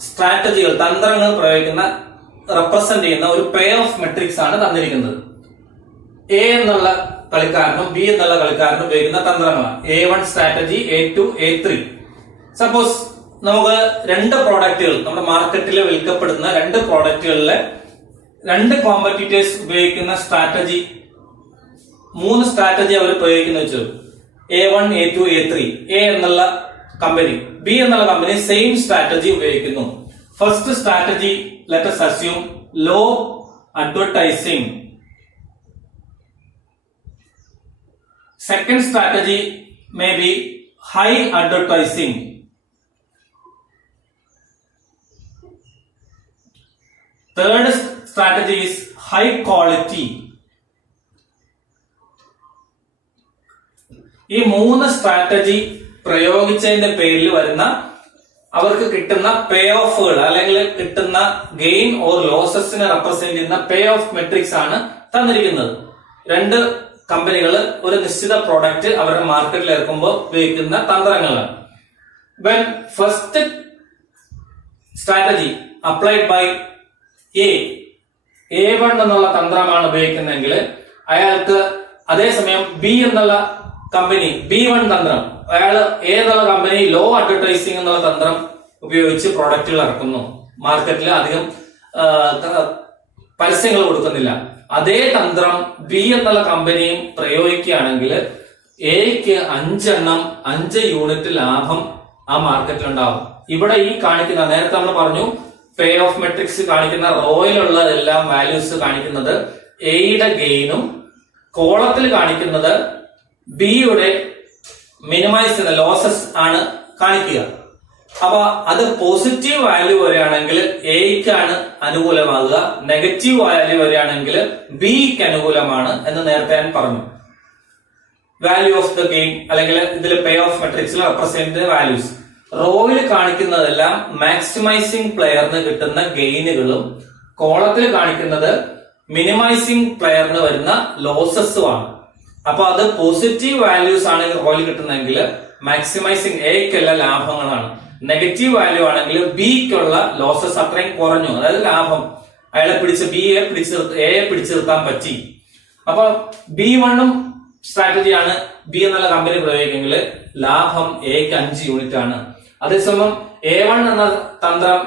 സ്ട്രാറ്റജികൾ, തന്ത്രങ്ങൾ പ്രയോഗിക്കുന്ന റെപ്രസെന്റ് ചെയ്യുന്ന ഒരു പേ ഓഫ് മെട്രിക്സ് ആണ് തന്നിരിക്കുന്നത്. എ എന്നുള്ള കളിക്കാരനും ബി എന്നുള്ള കളിക്കാരനും ഉപയോഗിക്കുന്ന തന്ത്രങ്ങളാണ്. A1 strategy, A2, A3. Suppose നമുക്ക് 2 പ്രോഡക്റ്റുകൾ നമ്മുടെ മാർക്കറ്റിൽ വിൽക്കപ്പെടുന്ന 2 പ്രോഡക്റ്റുകളിലെ 2 കോമ്പറ്റീറ്റേഴ്സ് ഉപയോഗിക്കുന്ന സ്ട്രാറ്റജി, 3 സ്ട്രാറ്റജി അവർ പ്രയോഗിക്കുന്ന വെച്ചു. A1, A2, A3. എ എന്നുള്ള കമ്പനി, ബി എന്നുള്ള കമ്പനി സെയിം സ്ട്രാറ്റജി ഉപയോഗിക്കുന്നു. First strategy let us assume low advertising. Second strategy may be high advertising. Third strategy is high quality. ഈ 3 സ്ട്രാറ്റജി പ്രയോഗിച്ചതിന്റെ പേരിൽ വരുന്ന അവർക്ക് കിട്ടുന്ന പേ ഓഫുകൾ അല്ലെങ്കിൽ കിട്ടുന്ന ഗെയിൻ ഓർ ലോസസിനെ റെപ്രസെന്റ് ചെയ്യുന്ന പേ ഓഫ് മെട്രിക്സ് ആണ് തന്നിരിക്കുന്നത്. 2 കമ്പനികൾ ഒരു നിശ്ചിത പ്രോഡക്റ്റ് അവരുടെ മാർക്കറ്റിൽ ഇറക്കുമ്പോൾ ഉപയോഗിക്കുന്ന തന്ത്രങ്ങളാണ്. When first strategy applied by A1 എന്നുള്ള തന്ത്രമാണ് ഉപയോഗിക്കുന്നതെങ്കിൽ അയാൾക്ക് അതേസമയം ബി എന്നുള്ള കമ്പനി B1 തന്ത്രം, അയാൾ എ എന്നുള്ള കമ്പനി ലോ അഡ്വർടൈസിംഗ് എന്നുള്ള തന്ത്രം ഉപയോഗിച്ച് പ്രോഡക്റ്റുകൾ ഇറക്കുന്നു, മാർക്കറ്റിൽ അധികം പരസ്യങ്ങൾ കൊടുക്കുന്നില്ല. അതേ തന്ത്രം ബി എന്നുള്ള കമ്പനിയും പ്രയോഗിക്കുകയാണെങ്കിൽ എക്ക് 5 യൂണിറ്റ് ലാഭം ആ മാർക്കറ്റിൽ ഉണ്ടാവും. ഇവിടെ ഈ കാണിക്കുന്ന നേരത്തെ നമ്മൾ പറഞ്ഞു പേ ഓഫ് മെട്രിക്സ് കാണിക്കുന്ന റോയിലുള്ള എല്ലാം വാല്യൂസ് കാണിക്കുന്നത് എയുടെ ഗെയിനും കോളത്തിൽ കാണിക്കുന്നത് ബിയുടെ മിനിമൈസ് ചെയ്യുന്ന ലോസസ് ആണ് കാണിക്കുക. അപ്പൊ അത് പോസിറ്റീവ് വാല്യൂ വരികയാണെങ്കിൽ എയ്ക്കാണ് അനുകൂലമാകുക, നെഗറ്റീവ് വാല്യൂ വരികയാണെങ്കിൽ ബിക്ക് അനുകൂലമാണ് എന്ന് നേരത്തെ ഞാൻ പറഞ്ഞു. വാല്യൂ ഓഫ് ദ ഗെയിം അല്ലെങ്കിൽ ഇതിൽ പേ ഓഫ് മെട്രിക്സിൽ റെപ്രസെന്റ് വാല്യൂസ്. റോയിൽ കാണിക്കുന്നതെല്ലാം മാക്സിമൈസിംഗ് പ്ലെയറിന് കിട്ടുന്ന ഗെയിനുകളും കോളത്തിൽ കാണിക്കുന്നത് മിനിമൈസിംഗ് പ്ലെയറിന് വരുന്ന ലോസസുമാണ്. അപ്പൊ അത് പോസിറ്റീവ് വാല്യൂസ് ആണ് റോയിൽ കിട്ടുന്നതെങ്കിൽ മാക്സിമൈസിംഗ് എക്കുള്ള ലാഭങ്ങളാണ്, നെഗറ്റീവ് വാല്യൂ ആണെങ്കിൽ ബിക്കുള്ള ലോസസ് അത്രയും കുറഞ്ഞു, അതായത് ലാഭം അയാളെ പിടിച്ച് എയെ പിടിച്ചു നിർത്താൻ പറ്റി. അപ്പൊ B1 സ്ട്രാറ്റജിയാണ് ബി എന്നുള്ള കമ്പനി പ്രയോഗിക്കുമെങ്കിൽ ലാഭം എക്ക് 5 യൂണിറ്റ് ആണ്. അതേസമയം A1 എന്ന തന്ത്രം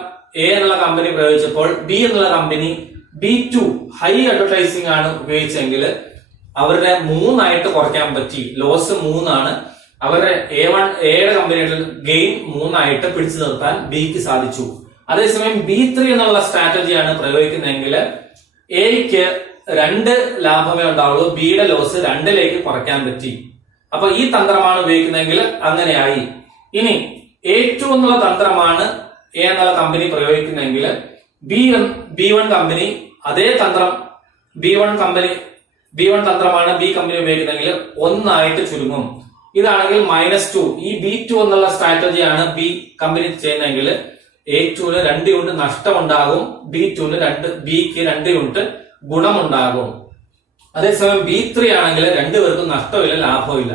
എ എന്നുള്ള കമ്പനി പ്രയോഗിച്ചപ്പോൾ ബി എന്നുള്ള കമ്പനി B2 ഹൈ അഡ്വർടൈസിംഗ് ആണ് ഉപയോഗിച്ചെങ്കിൽ അവരുടെ 3 ആയിട്ട് കുറയ്ക്കാൻ പറ്റി, ലോസ് 3 ആണ്. അവരുടെ എയുടെ കമ്പനിയുടെ ഗെയിൻ 3 ആയിട്ട് പിടിച്ചു നിർത്താൻ ബിക്ക് സാധിച്ചു. അതേസമയം B3 എന്നുള്ള സ്ട്രാറ്റജിയാണ് പ്രയോഗിക്കുന്നതെങ്കിൽ എക്ക് 2 ലാഭമേ ഉണ്ടാവുള്ളൂ, ബിയുടെ ലോസ് 2ലേക്ക് കുറയ്ക്കാൻ പറ്റി. അപ്പൊ ഈ തന്ത്രമാണ് ഉപയോഗിക്കുന്നതെങ്കിൽ അങ്ങനെയായി. ഇനി A2 എന്നുള്ള തന്ത്രമാണ് എ എന്നുള്ള കമ്പനി പ്രയോഗിക്കുന്നതെങ്കിൽ B1 കമ്പനി അതേ തന്ത്രം B1 കമ്പനി B1 തന്ത്രമാണ് ബി കമ്പനി ഉപയോഗിക്കുന്നതെങ്കിൽ 1 ആയിട്ട് ചുരുങ്ങും. ഇതാണെങ്കിൽ -2. ഈ B2 എന്നുള്ള സ്ട്രാറ്റജിയാണ് ബി കമ്പനി ചെയ്യുന്നതെങ്കിൽ A2ന് 2 യൂണിറ്റ് നഷ്ടമുണ്ടാകും, B2ന് ബിക്ക് 2 യൂണിറ്റ് ഗുണമുണ്ടാകും. അതേസമയം B3 ആണെങ്കിൽ രണ്ടുപേർക്കും നഷ്ടമില്ല, ലാഭമില്ല,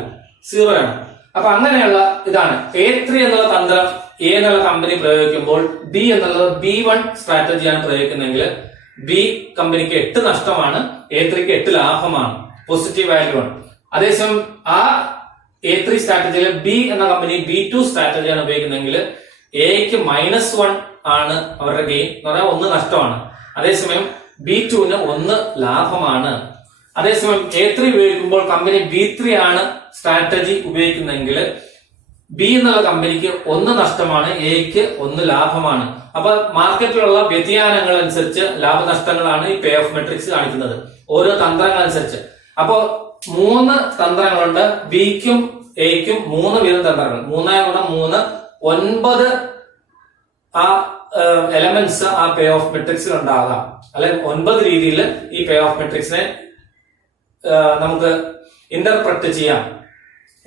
0 ആണ്. അപ്പൊ അങ്ങനെയുള്ള ഇതാണ് A3 എന്നുള്ള തന്ത്രം എ എന്നുള്ള കമ്പനി പ്രയോഗിക്കുമ്പോൾ ബി എന്നുള്ളത് B1 സ്ട്രാറ്റജിയാണ് പ്രയോഗിക്കുന്നതെങ്കിൽ ബി കമ്പനിക്ക് 8 നഷ്ടമാണ്, A3ക്ക് 8 ലാഭമാണ്, പോസിറ്റീവ് വാല്യൂ ആണ്. അതേസമയം ആ A3 സ്ട്രാറ്റജിയിൽ ബി എന്ന കമ്പനി B2 സ്ട്രാറ്റജിയാണ് ഉപയോഗിക്കുന്നതെങ്കിൽ എക്ക് -1 ആണ് അവരുടെ ഗെയിൻ എന്ന് പറഞ്ഞാൽ 1 നഷ്ടമാണ്. അതേസമയം B2ന് 1 ലാഭമാണ്. അതേസമയം A3 ഉപയോഗിക്കുമ്പോൾ കമ്പനി B3 ആണ് സ്ട്രാറ്റജി ഉപയോഗിക്കുന്നതെങ്കിൽ ബി എന്നുള്ള കമ്പനിക്ക് 1 നഷ്ടമാണ്, എക്ക് 1 ലാഭമാണ്. അപ്പൊ മാർക്കറ്റിലുള്ള വ്യതിയാനങ്ങൾ അനുസരിച്ച് ലാഭനഷ്ടങ്ങളാണ് ഈ പേ ഓഫ് മെട്രിക്സ് കാണിക്കുന്നത്, ഓരോ തന്ത്രങ്ങൾ അനുസരിച്ച്. അപ്പോ 3 തന്ത്രങ്ങളുണ്ട്, ബിക്കും എക്കും 3 വീതം തന്ത്രങ്ങൾ. 3 9 ആ എലമെന്റ്സ് ആ പേ ഓഫ് മെട്രിക്സിൽ ഉണ്ടാകാം, അല്ലെ 9 രീതിയിൽ ഈ പേ ഓഫ് മെട്രിക്സിനെ നമുക്ക് ഇന്റർപ്രറ്റ് ചെയ്യാം.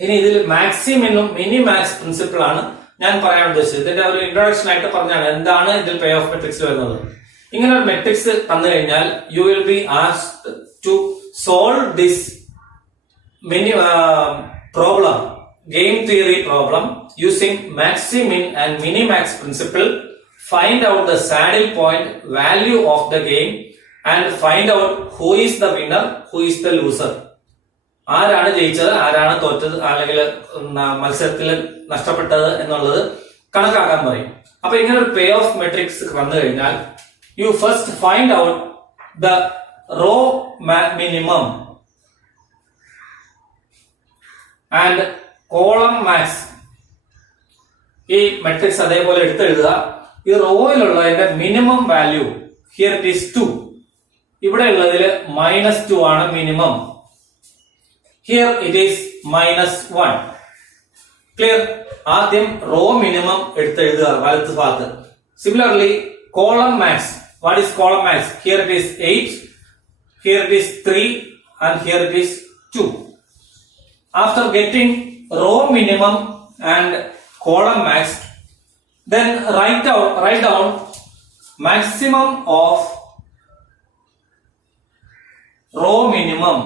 ഇനി ഇതിൽ മാക്സിമിനും മിനി മാക്സ് പ്രിൻസിപ്പിൾ ആണ് ഞാൻ പറയാൻ ഉദ്ദേശിച്ചത്. ഇതിന്റെ ഒരു ഇൻട്രൊഡക്ഷൻ ആയിട്ട് പറഞ്ഞാണ് എന്താണ് ഇതിൽ പേ ഓഫ് മെട്രിക്സ് വരുന്നത്. ഇങ്ങനെ ഒരു മെട്രിക്സ് തന്നു കഴിഞ്ഞാൽ you will be asked to solve this mini problem, game theory problem using maximin and mini max principle, find out the saddle point value of the game and find out who is the winner, who is the loser. ആരാണ് ജയിച്ചത്, ആരാണ് തോറ്റത്, അല്ലെങ്കിൽ മത്സരത്തിൽ നഷ്ടപ്പെട്ടത് എന്നുള്ളത് കണക്കാക്കാൻ പറയും. അപ്പൊ ഇങ്ങനെ ഒരു പേ ഓഫ് മെട്രിക്സ് വന്നു കഴിഞ്ഞാൽ you first find out the row minimum and column max. ഈ മെട്രിക്സ് അതേപോലെ എടുത്തെഴുതുക. ഈ റോയിലുള്ളതിന്റെ minimum value here it is 2. ഇവിടെ ഉള്ളതിൽ -2 ആണ് minimum. Here it is -1. Clear? ആദ്യം റോ മിനിമം എടുത്തെഴുതുക വലത്ത് ഭാഗത്ത്. Similarly, column max. What is column max? Here it is 8, here it is 3, and here it is 2. After getting row minimum and column max, then write down maximum of row minimum.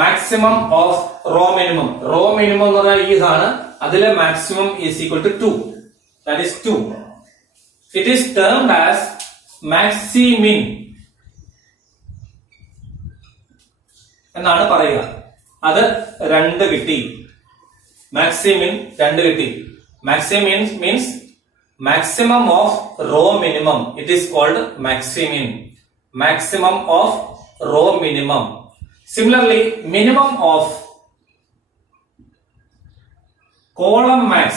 Maximum of row minimum. Row minimum എന്ന് പറഞ്ഞാൽ ഇതാണ്, അതിലെ maximum is equal to 2. That is 2. It is termed as maximin എന്നാണ് പറയുക. അത് 2 കിട്ടി. മാക്സിമിൻ 2 കിട്ടി. Maximin means maximum of row minimum. It is called maximin. Maximum of row minimum. Similarly, minimum of column max.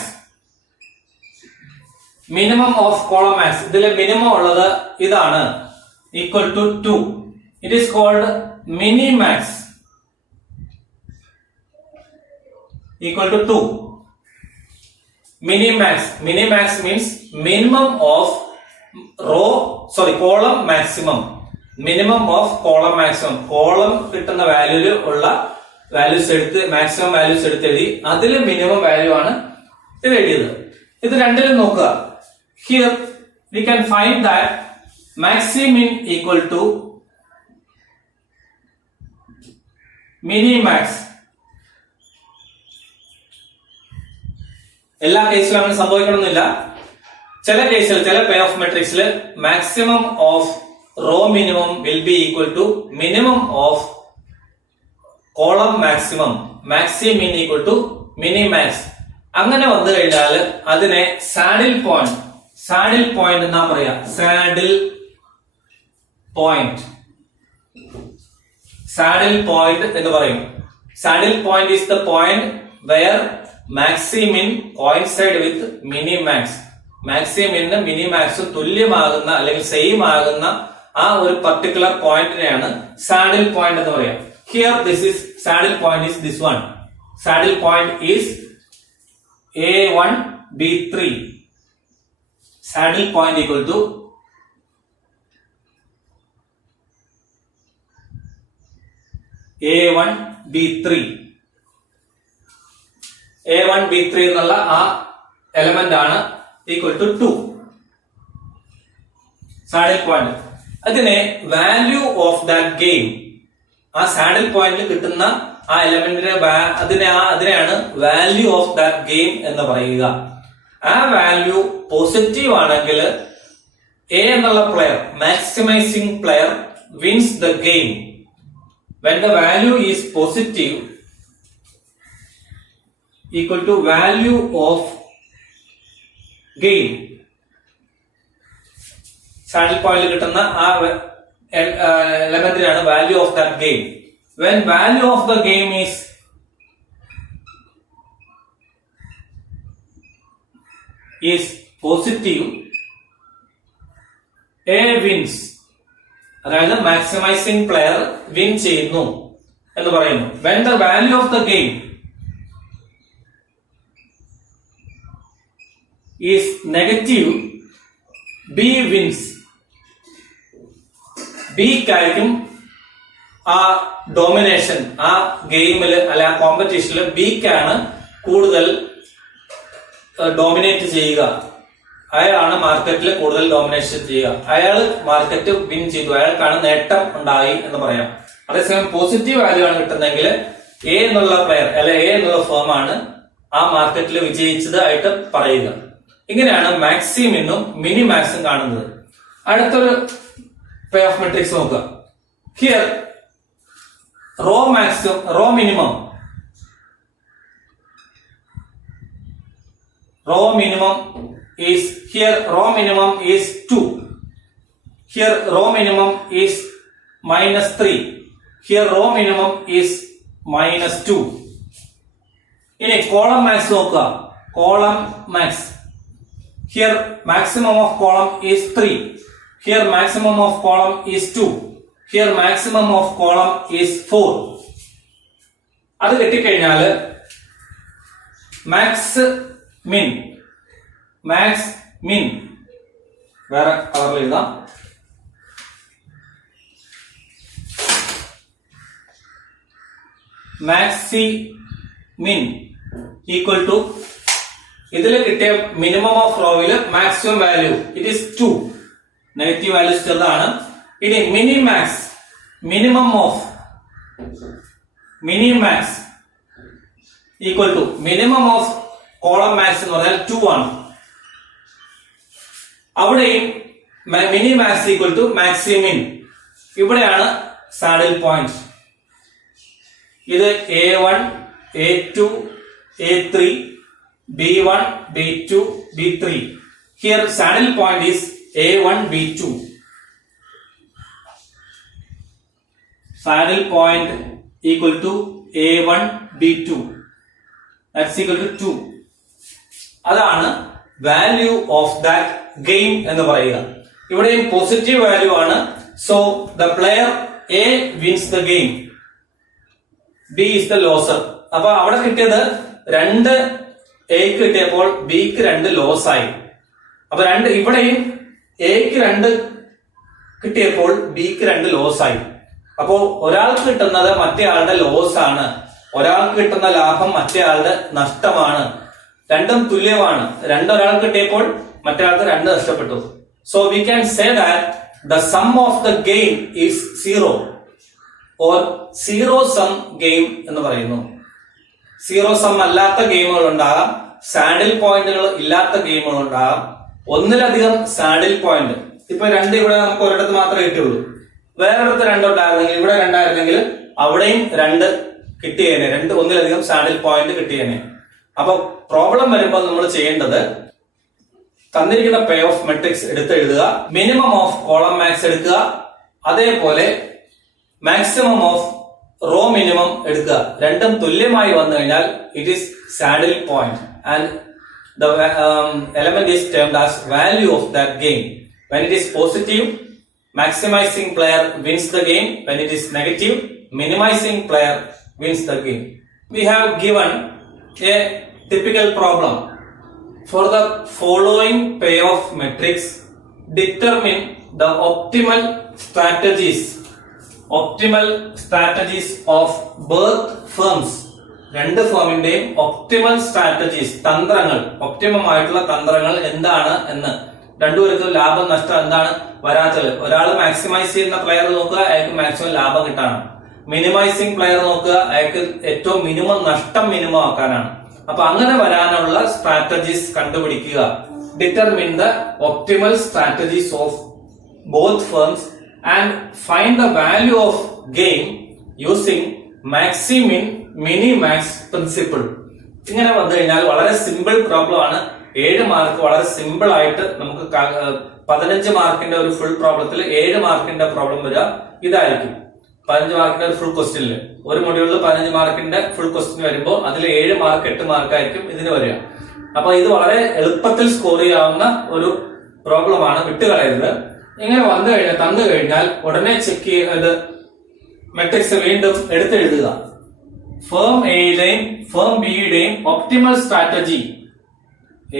Minimum of column max. ഇതിലെ മിനിമം ഉള്ളത് ഇതാണ്, equal to 2. It is called minimax. Equal to 2. Minimax. Minimax means minimum of column maximum. Minimum of column maximum. Column കിട്ടുന്ന വാല്യൂല് ഉള്ള വാല്യൂസ് എടുത്ത് മാക്സിമം വാല്യൂസ് എടുത്ത് എഴുതി അതിൽ മിനിമം വാല്യൂ ആണ് ഇത് എഴുതിയത്. ഇത് രണ്ടിലും നോക്കുക. Here we can find that maximin equal to minimax. എല്ലാ കേസിലും അങ്ങനെ സംഭവിക്കണമെന്നില്ല. ചില കേസിൽ ചില പേ ഓഫ് മെട്രിക്സിൽ maximum of row minimum will be equal to minimum of column maximum. Maximin equal to minimax. അങ്ങനെ വന്നു കഴിഞ്ഞാൽ അതിനെ സാഡിൽ പോയിന്റ് എന്നാ പറയാ. സാഡിൽ പോയിന്റ് എന്ന് പറയും. Saddle point is the point where maximin coincide with minimax. മാക്സിമിന് മിനിമാക്സും തുല്യമാകുന്ന അല്ലെങ്കിൽ സെയിം ആകുന്ന ആ ഒരു പർട്ടിക്കുലർ പോയിന്റിനെയാണ് സാഡിൽ പോയിന്റ് എന്ന് പറയാം. Here this is saddle point is this one. Saddle point is A1 B3. Saddle point equal to A1 B3 A1 B3 എന്നുള്ള ആ എലമെന്റ് ആണ് ഈക്വൽ ടു 2 സാഡിൽ പോയിന്റ്. അതിനെ വാല്യൂ ഓഫ് ദാറ്റ് ഗെയിം, ആ സാഡിൽ പോയിന്റിൽ കിട്ടുന്ന ആ എലമെന്റിനെ അതിനെയാണ് വാല്യൂ ഓഫ് ദാറ്റ് ഗെയിം എന്ന് പറയുക. ആ വാല്യൂ പോസിറ്റീവ് ആണെങ്കിൽ എ എന്നുള്ള player, maximising player, wins the game. When the value is positive equal to value of game, saddle പോയിന്റിൽ കിട്ടുന്ന ആ എലമെന്റിനാണ് value of that game. When value of the game is positive, A wins. അതായത് മാക്സിമൈസിംഗ് പ്ലെയർ വിൻ ചെയ്യുന്നു എന്ന് പറയുന്നു. When the value of the game is negative, B wins. ബിക്കായിരിക്കും ആ ഡോമിനേഷൻ, ആ ഗെയിമില് അല്ലെ ആ കോമ്പറ്റീഷനിൽ ബിക്കാണ് കൂടുതൽ ഡോമിനേറ്റ് ചെയ്യുക. അയാളാണ് മാർക്കറ്റിൽ കൂടുതൽ ഡോമിനേഷൻ ചെയ്യുക. അയാൾ മാർക്കറ്റ് വിൻ ചെയ്തു, അയാൾക്കാണ് നേട്ടം ഉണ്ടായി എന്ന് പറയാം. അതേസമയം പോസിറ്റീവ് വാല്യൂ ആണ് കിട്ടുന്നതെങ്കിൽ എ എന്നുള്ള പ്ലെയർ അല്ലെ എ എന്നുള്ള ഫേം ആണ് ആ മാർക്കറ്റിൽ വിജയിച്ചത് ആയിട്ട് പറയുക. ഇങ്ങനെയാണ് മാക്സിമിനും മിനി മാക്സും കാണുന്നത്. അടുത്തൊരു പേ ഓഫ് മെട്രിക്സ് നോക്കുക. ഹിയർ റോ മാക്സും row minimum, row minimum is here, row minimum is 2. Here row minimum is -3. Here row minimum is -2. ഇനി കോളം മാക്സ് നോക്കുക. Column max, here maximum of column is 3. Here maximum of column is 2. Here maximum of column is 4. അത് കിട്ടിക്കഴിഞ്ഞാല് മാക്സ് മിൻ, മാക്സ് മിൻ വേറെ കളറിൽ എഴുതാം. മാക്സി മിൻ ഈക്വൽ ടു ഇതിൽ കിട്ടിയ മിനിമം ഓഫ് റോവില് maximum value it is 2. Negative value ചെറുതാണ്. ഇനി minimax, minimum of minimax equal to minimum of column max എന്ന് പറഞ്ഞാൽ 2 ആണ്. അവിടെയും minimax equal to maximin. ഇവിടെയാണ് സാഡിൽ പോയിന്റ്. ഇത് A1 A2 A3 B1 B2 B3. Here saddle point is A1 B2. Saddle point equal to A1 B2. That's equal to 2. അതാണ് വാല്യൂ ഓഫ് ദാറ്റ് ഗെയിം എന്ന് പറയുക. ഇവിടെയും പോസിറ്റീവ് വാല്യൂ ആണ്. So the player A wins the game, B is the loser. അപ്പൊ അവിടെ കിട്ടിയത് 2 എക്ക് കിട്ടിയപ്പോൾ ബിക്ക് 2 ലോസ് ആയി. അപ്പൊ ഇവിടെയും എക്ക് 2 കിട്ടിയപ്പോൾ ബിക്ക് 2 ലോസ് ആയി. അപ്പോ ഒരാൾക്ക് കിട്ടുന്നത് മറ്റേ ആളുടെ ലോസ് ആണ്, ഒരാൾക്ക് കിട്ടുന്ന ലാഭം മറ്റേ ആളുടെ നഷ്ടമാണ്. രണ്ടും തുല്യമാണ്. ഒരാൾക്ക് കിട്ടിയപ്പോൾ മറ്റേ ആൾക്ക് 2 നഷ്ടപ്പെട്ടു. So we can say that the sum of the game is 0 or zero sum game എന്ന് പറയുന്നു. സീറോ സം അല്ലാത്ത ഗെയിമുകൾ ഉണ്ടാകാം, സാഡിൽ പോയിന്റുകൾ ഇല്ലാത്ത ഗെയിമുകൾ ഉണ്ടാകാം, ഒന്നിലധികം സാഡിൽ പോയിന്റ്. ഇപ്പൊ 2 ഇവിടെ നമുക്ക് ഒരിടത്ത് മാത്രമേ കിട്ടിയുള്ളൂ. വേറൊരിടത്ത് 2 ഉണ്ടായിരുന്നെങ്കിൽ, ഇവിടെ 2 ആയിരുന്നെങ്കിൽ അവിടെയും 2 കിട്ടിയേനെ, ഒന്നിലധികം സാഡിൽ പോയിന്റ് കിട്ടിയേനെ. അപ്പൊ പ്രോബ്ലം വരുമ്പോൾ നമ്മൾ ചെയ്യേണ്ടത് തന്നിരിക്കുന്ന പേ ഓഫ് മെട്രിക്സ് എടുത്തെഴുതുക, മിനിമം ഓഫ് കോളം മാക്സ് എടുക്കുക, അതേപോലെ മാക്സിമം ഓഫ് റോ മിനിമം എടുക്കുക. രണ്ടും തുല്യമായി വന്നു കഴിഞ്ഞാൽ it is saddle point and the element is termed as value of that game. When it is positive, maximizing player wins the game. When it is negative, minimizing player wins the game. We have given a typical problem. For the following payoff metrics, determine the optimal strategies optimal strategies of birth firms. രണ്ട് ഫേമിന്റെയും ഒപ്റ്റിമൽ സ്ട്രാറ്റജീസ്, തന്ത്രങ്ങൾ, ഒപ്റ്റിമം ആയിട്ടുള്ള തന്ത്രങ്ങൾ എന്താണ് എന്ന്. രണ്ടുപേർക്കും ലാഭം നഷ്ടം എന്താണ് വരാത്തത്. ഒരാൾ മാക്സിമൈസ് ചെയ്യുന്ന പ്ലെയർ നോക്കുക, അയാൾക്ക് മാക്സിമം ലാഭം കിട്ടാനാണ്. മിനിമൈസിങ് പ്ലെയർ നോക്കുക, അയാൾക്ക് ഏറ്റവും മിനിമം നഷ്ടം മിനിമം ആക്കാനാണ്. അപ്പൊ അങ്ങനെ വരാനുള്ള സ്ട്രാറ്റജീസ് കണ്ടുപിടിക്കുക. Determine the optimal strategies of both firms and find the value of game using maxi മിൻ മിനി മാക്സ് പ്രിൻസിപ്പിൾ. ഇങ്ങനെ വന്നു കഴിഞ്ഞാൽ വളരെ സിമ്പിൾ പ്രോബ്ലം ആണ്. 7 മാർക്ക് വളരെ സിമ്പിൾ ആയിട്ട് നമുക്ക് 15 മാർക്കിന്റെ ഒരു ഫുൾ പ്രോബ്ലത്തിൽ 7 മാർക്കിന്റെ പ്രോബ്ലം വരിക ഇതായിരിക്കും. 15 മാർക്കിന്റെ ഒരു ഫുൾ ക്വസ്റ്റ്യനില് ഒരു മൊഡ്യൂളിൽ 15 മാർക്കിന്റെ ഫുൾ ക്വസ്റ്റ്യൻ വരുമ്പോൾ അതിൽ 7 മാർക്ക് 8 മാർക്കായിരിക്കും ഇതിന് വരിക. അപ്പൊ ഇത് വളരെ എളുപ്പത്തിൽ സ്കോർ ചെയ്യാവുന്ന ഒരു പ്രോബ്ലം ആണ്, വിട്ടുകളയരുത്. ഇങ്ങനെ വന്നു കഴിഞ്ഞാൽ തന്നു കഴിഞ്ഞാൽ ഉടനെ ചെക്ക് ചെയ്ത് മെട്രിക്സ് വീണ്ടും എടുത്തെഴുതുക. ഫേം എയുടെയും ഫേം ബിയുടെയും optimal strategy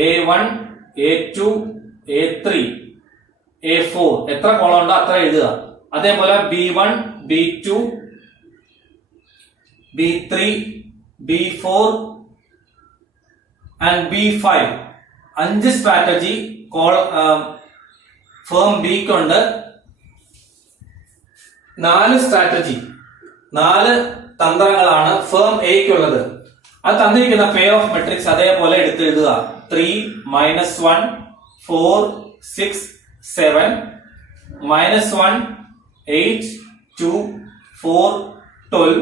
A1, A2, A3, A4 എത്ര കോളം ഉണ്ടോ അത്ര എഴുതുക. അതേപോലെ B1, B2, B3, B4 and B5 5 strategy firm ബിക്കുണ്ട്. 4 സ്ട്രാറ്റജി 4 തന്ത്രങ്ങളാണ് ഫേം എക്കുള്ളത്. അത് തന്നിരിക്കുന്ന പേ ഓഫ് മെട്രിക്സ് അതേപോലെ എടുത്തെഴുതുക. 3, -1, 4, 6, 7, -1, 8, 2, 4, 12,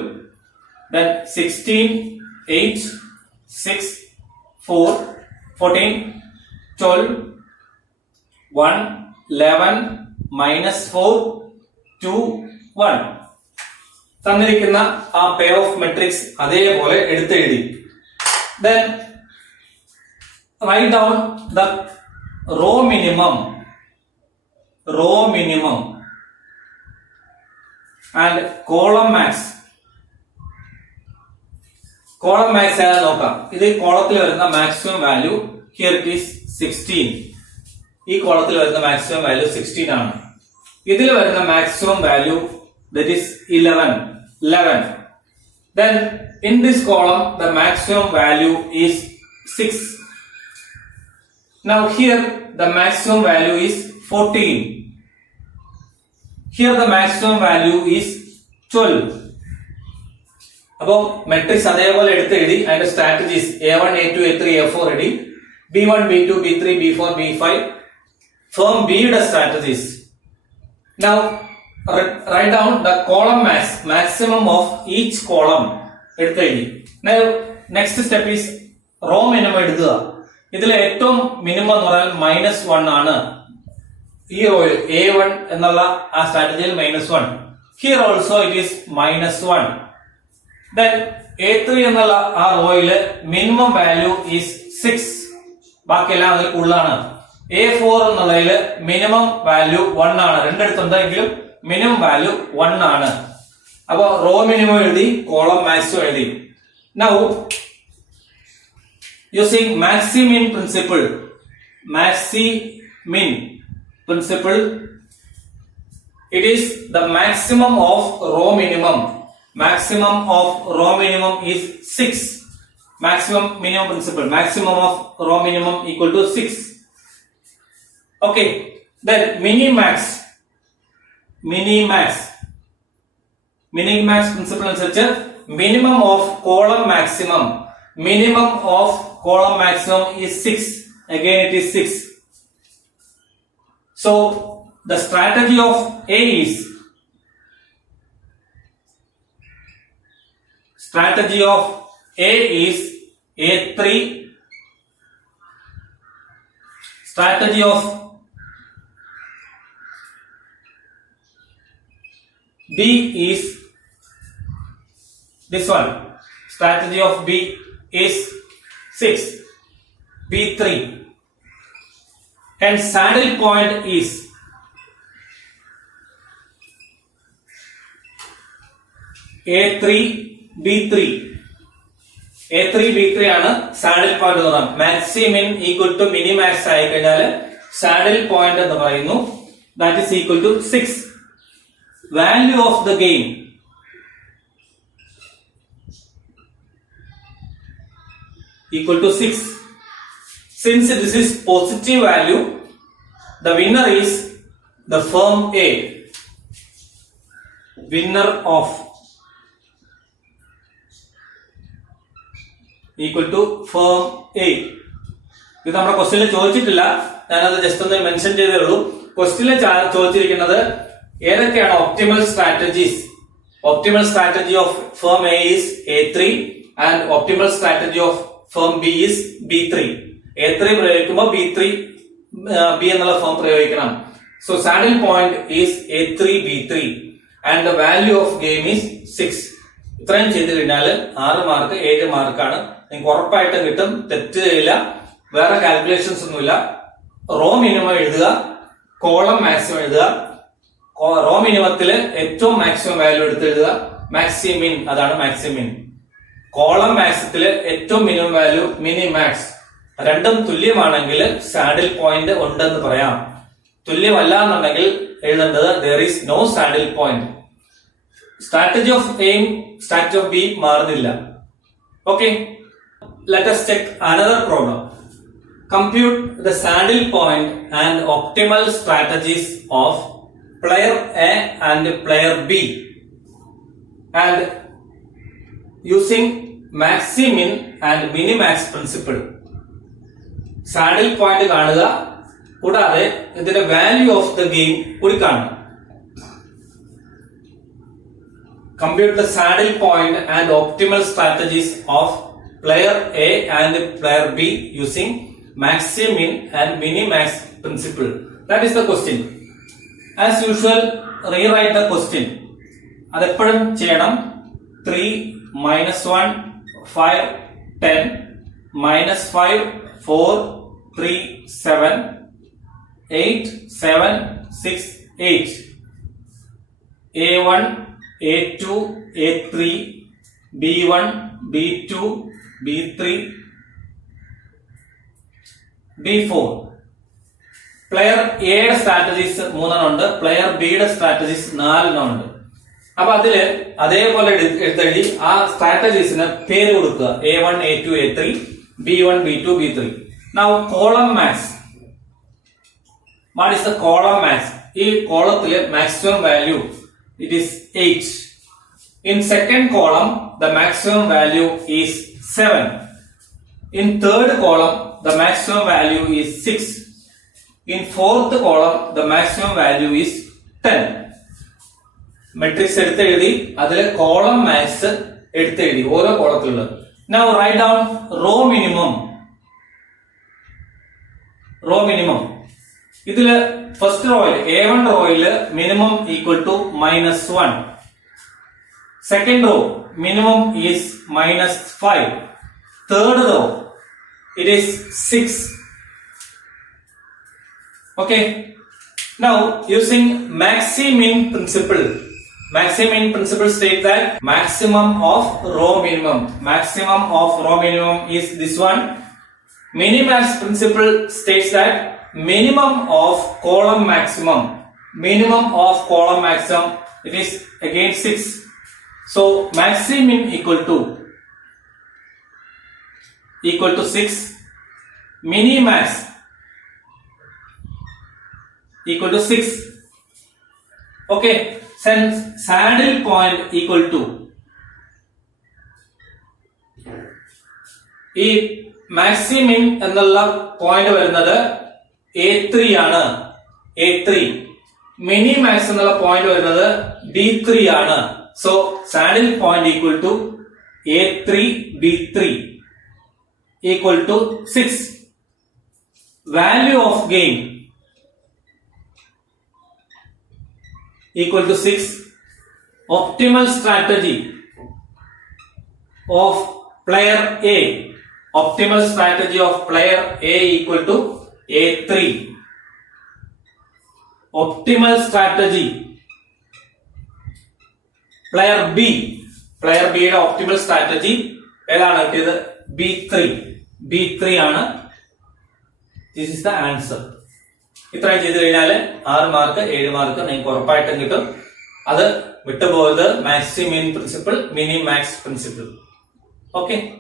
then 16, 8, 6, 4, 14, 12, 1, 11, -4, 2, 1. തന്നിരിക്കുന്ന ആ പേ ഓഫ് മെട്രിക്സ് അതേപോലെ എടുത്തെഴുതി. Then write down the row minimum and column max. Column max ഏതാ നോക്കാം. ഇത് കോളത്തിൽ വരുന്ന maximum value here it is 16. ഈ കോളത്തിൽ വരുന്ന മാക്സിമം വാല്യൂ 16 ആണ്. ഇതിൽ വരുന്ന maximum value that is 11. Then in this column the maximum value is 6. Now here the maximum value is 14. Here the maximum value is 12. അപ്പോൾ മെട്രിക്സ് അതേപോലെ എടുത്തെഴുതി. അതിന്റെ strategies A1, A2, A3, A4 എഴുതി. B1, B2, B3, B4, B5 firm ബിയുടെ strategies. Now write down the column maximum of each column എടുത്തെഴുതി. Now next step is row minimum എഴുതുക. ഇതിലെ ഏറ്റവും മിനിമം എന്ന് പറഞ്ഞാൽ -1 ആണ്. ഈ റോയിൽ A1 എന്നുള്ള ആ സ്ട്രാറ്റജിയിൽ -1. Here also it is -1. Then A3 എന്നുള്ള ആ റോയില് മിനിമം വാല്യൂ ഈസ് 6. ബാക്കിയെല്ലാം അതിൽ കൂടുതലാണ്. A4 എന്നുള്ളതില് മിനിമം വാല്യൂ 1 ആണ്. രണ്ടിടത്തുണ്ടെങ്കിലും മിനിമം വാല്യൂ 1 ആണ്. അപ്പൊ റോ മിനിമം എഴുതി, കോളം മാക്സിമം എഴുതി. Now using maxi-min principle, it is the maximum of row minimum. Maximum of row minimum is 6. Maximum minimum principle, maximum of row minimum equal to 6. Okay, then minimax principle അനുസരിച്ച് minimum of column maximum is 6. Again it is 6. So the strategy of A is A3. Strategy of B is this one. Strategy of B is 6. B3. And saddle point is A3, B3. A3, B3 ആണ് സാഡിൽ പോയിന്റ് എന്ന് പറയുന്നത്. മാക്സിമിൻ ഈക്വൽ ടു മിനിമാക്സ് ആയി കഴിഞ്ഞാൽ സാഡിൽ പോയിന്റ് എന്ന് പറയുന്നു. That is equal to 6. value of the game equal to 6. Since this is positive value, the winner is the firm A. Winner of equal to firm A. ഇത് നമ്മുടെ ക്വസ്റ്റ്യനിൽ ചോദിച്ചിട്ടില്ല, ഞാനത് ജസ്റ്റ് ഒന്ന് മെൻഷൻ ചെയ്തേ ഉള്ളൂ. ക്വസ്റ്റ്യനിൽ ചോദിച്ചിരിക്കുന്നത് ഏതൊക്കെയാണ് optimal strategies. Optimal strategy of firm A is A3 and optimal strategy of firm B is B3. A3 പ്രയോഗിക്കുമ്പോൾ B എന്നുള്ള ഫേം പ്രയോഗിക്കണം. So saddle point is A3 B3 and the value of game is 6. ഇത്രയും ചെയ്ത് കഴിഞ്ഞാൽ 6 മാർക്ക് 7 മാർക്കാണ് നിങ്ങൾക്ക് ഉറപ്പായിട്ടും കിട്ടും. തെറ്റില്ല, വേറെ കാൽക്കുലേഷൻസ് ഒന്നുമില്ല. റോ മിനിമം എഴുതുക, കോളം മാക്സിമം എഴുതുക. റോ മിനിമത്തില് ഏറ്റവും മാക്സിമം വാല്യൂ എടുത്ത് എഴുതുക. മാക്സിമിൻ അതാണ് മാക്സിമിൻ. കോളം മാക്സിമത്തില് ഏറ്റവും മിനിമം വാല്യൂ മിനി മാക്സ്. രണ്ടും തുല്യമാണെങ്കിൽ സാഡിൽ പോയിന്റ് ഉണ്ടെന്ന് പറയാം. തുല്യമല്ല എന്നുണ്ടെങ്കിൽ എഴുതേണ്ടത് there is no saddle point. Strategy of എയിം, സ്ട്രാറ്റജി ഓഫ് ബി മാറുന്നില്ല. Okay, let us check another problem. Compute the saddle point and optimal strategies of player A and player B and using maximin and minimax principle. Saddle point കാണുക, കൂടാതെ ഇതിന്റെ വാല്യൂ ഓഫ് ദ ഗെയിം കൂടി കാണുക. Compute the saddle point and optimal strategies of player A and player B using maximin and minimax principle. That is the question. As usual, rewrite the question. അതെപ്പോഴും ചെയ്യണം. 3 - 1 5 10 -5 4 3 7 8 7 6 8. A1 A2 A3 B1 B2 B3 B4. Player എയുടെ സ്ട്രാറ്റജീസ് 3 ഉണ്ട്, പ്ലെയർ ബിയുടെ സ്ട്രാറ്റജീസ് 4 ഉണ്ട്. അപ്പൊ അതില് അതേപോലെ എഴുതി ആ സ്ട്രാറ്റജീസിന് പേര് കൊടുക്കുക. A1 A2 A3 B1 B2 B3. Now column max. What is the column max? ഈ കോളത്തിലെ maximum value it is 8. In second column the maximum value is 7. In third column the maximum value is 6. In fourth column the maximum value is 10. Matrix എടുത്തെഴുതി അതിലെ കോളം മാക്സ് എടുത്തെഴുതി ഓരോ കോളത്തിലുള്ളത്. Now write down row minimum. Row minimum. ഇതില് ഫസ്റ്റ് റോയിൽ A1 റോയില് minimum equal to -1. Second row minimum is -5. Third row it is 6. Okay. Now using maximin principle. Maximin principle states that maximum of row minimum. Maximum of row minimum is this one. Minimax principle states that minimum of column maximum. Minimum of column maximum it is again 6. So maximin equal to 6. Minimax equal to 6. Okay. Since saddle point equal to ഈ മാക്സിമിൻ എന്നുള്ള പോയിന്റ് വരുന്നത് A3 ആണ്. A3 മിനിമാക്സ് എന്നുള്ള പോയിന്റ് വരുന്നത് B3 ആണ്. So saddle point equal to A3 B3 equal to 6. Value of game equal to 6. Optimal strategy of player A. Optimal strategy of player A equal to A3. Optimal strategy player B. Player B യുടെ optimal strategy ഏതാണ് കിട്ടിയത്? B3. B3 ആണ്. This is the answer. ഇത്രയും ചെയ്ത് കഴിഞ്ഞാൽ 6 മാർക്ക് 7 മാർക്ക് നിങ്ങൾക്ക് ഉറപ്പായിട്ടും കിട്ടും. അത് വിട്ടുപോയത് maximin principle, mini max principle. Okay.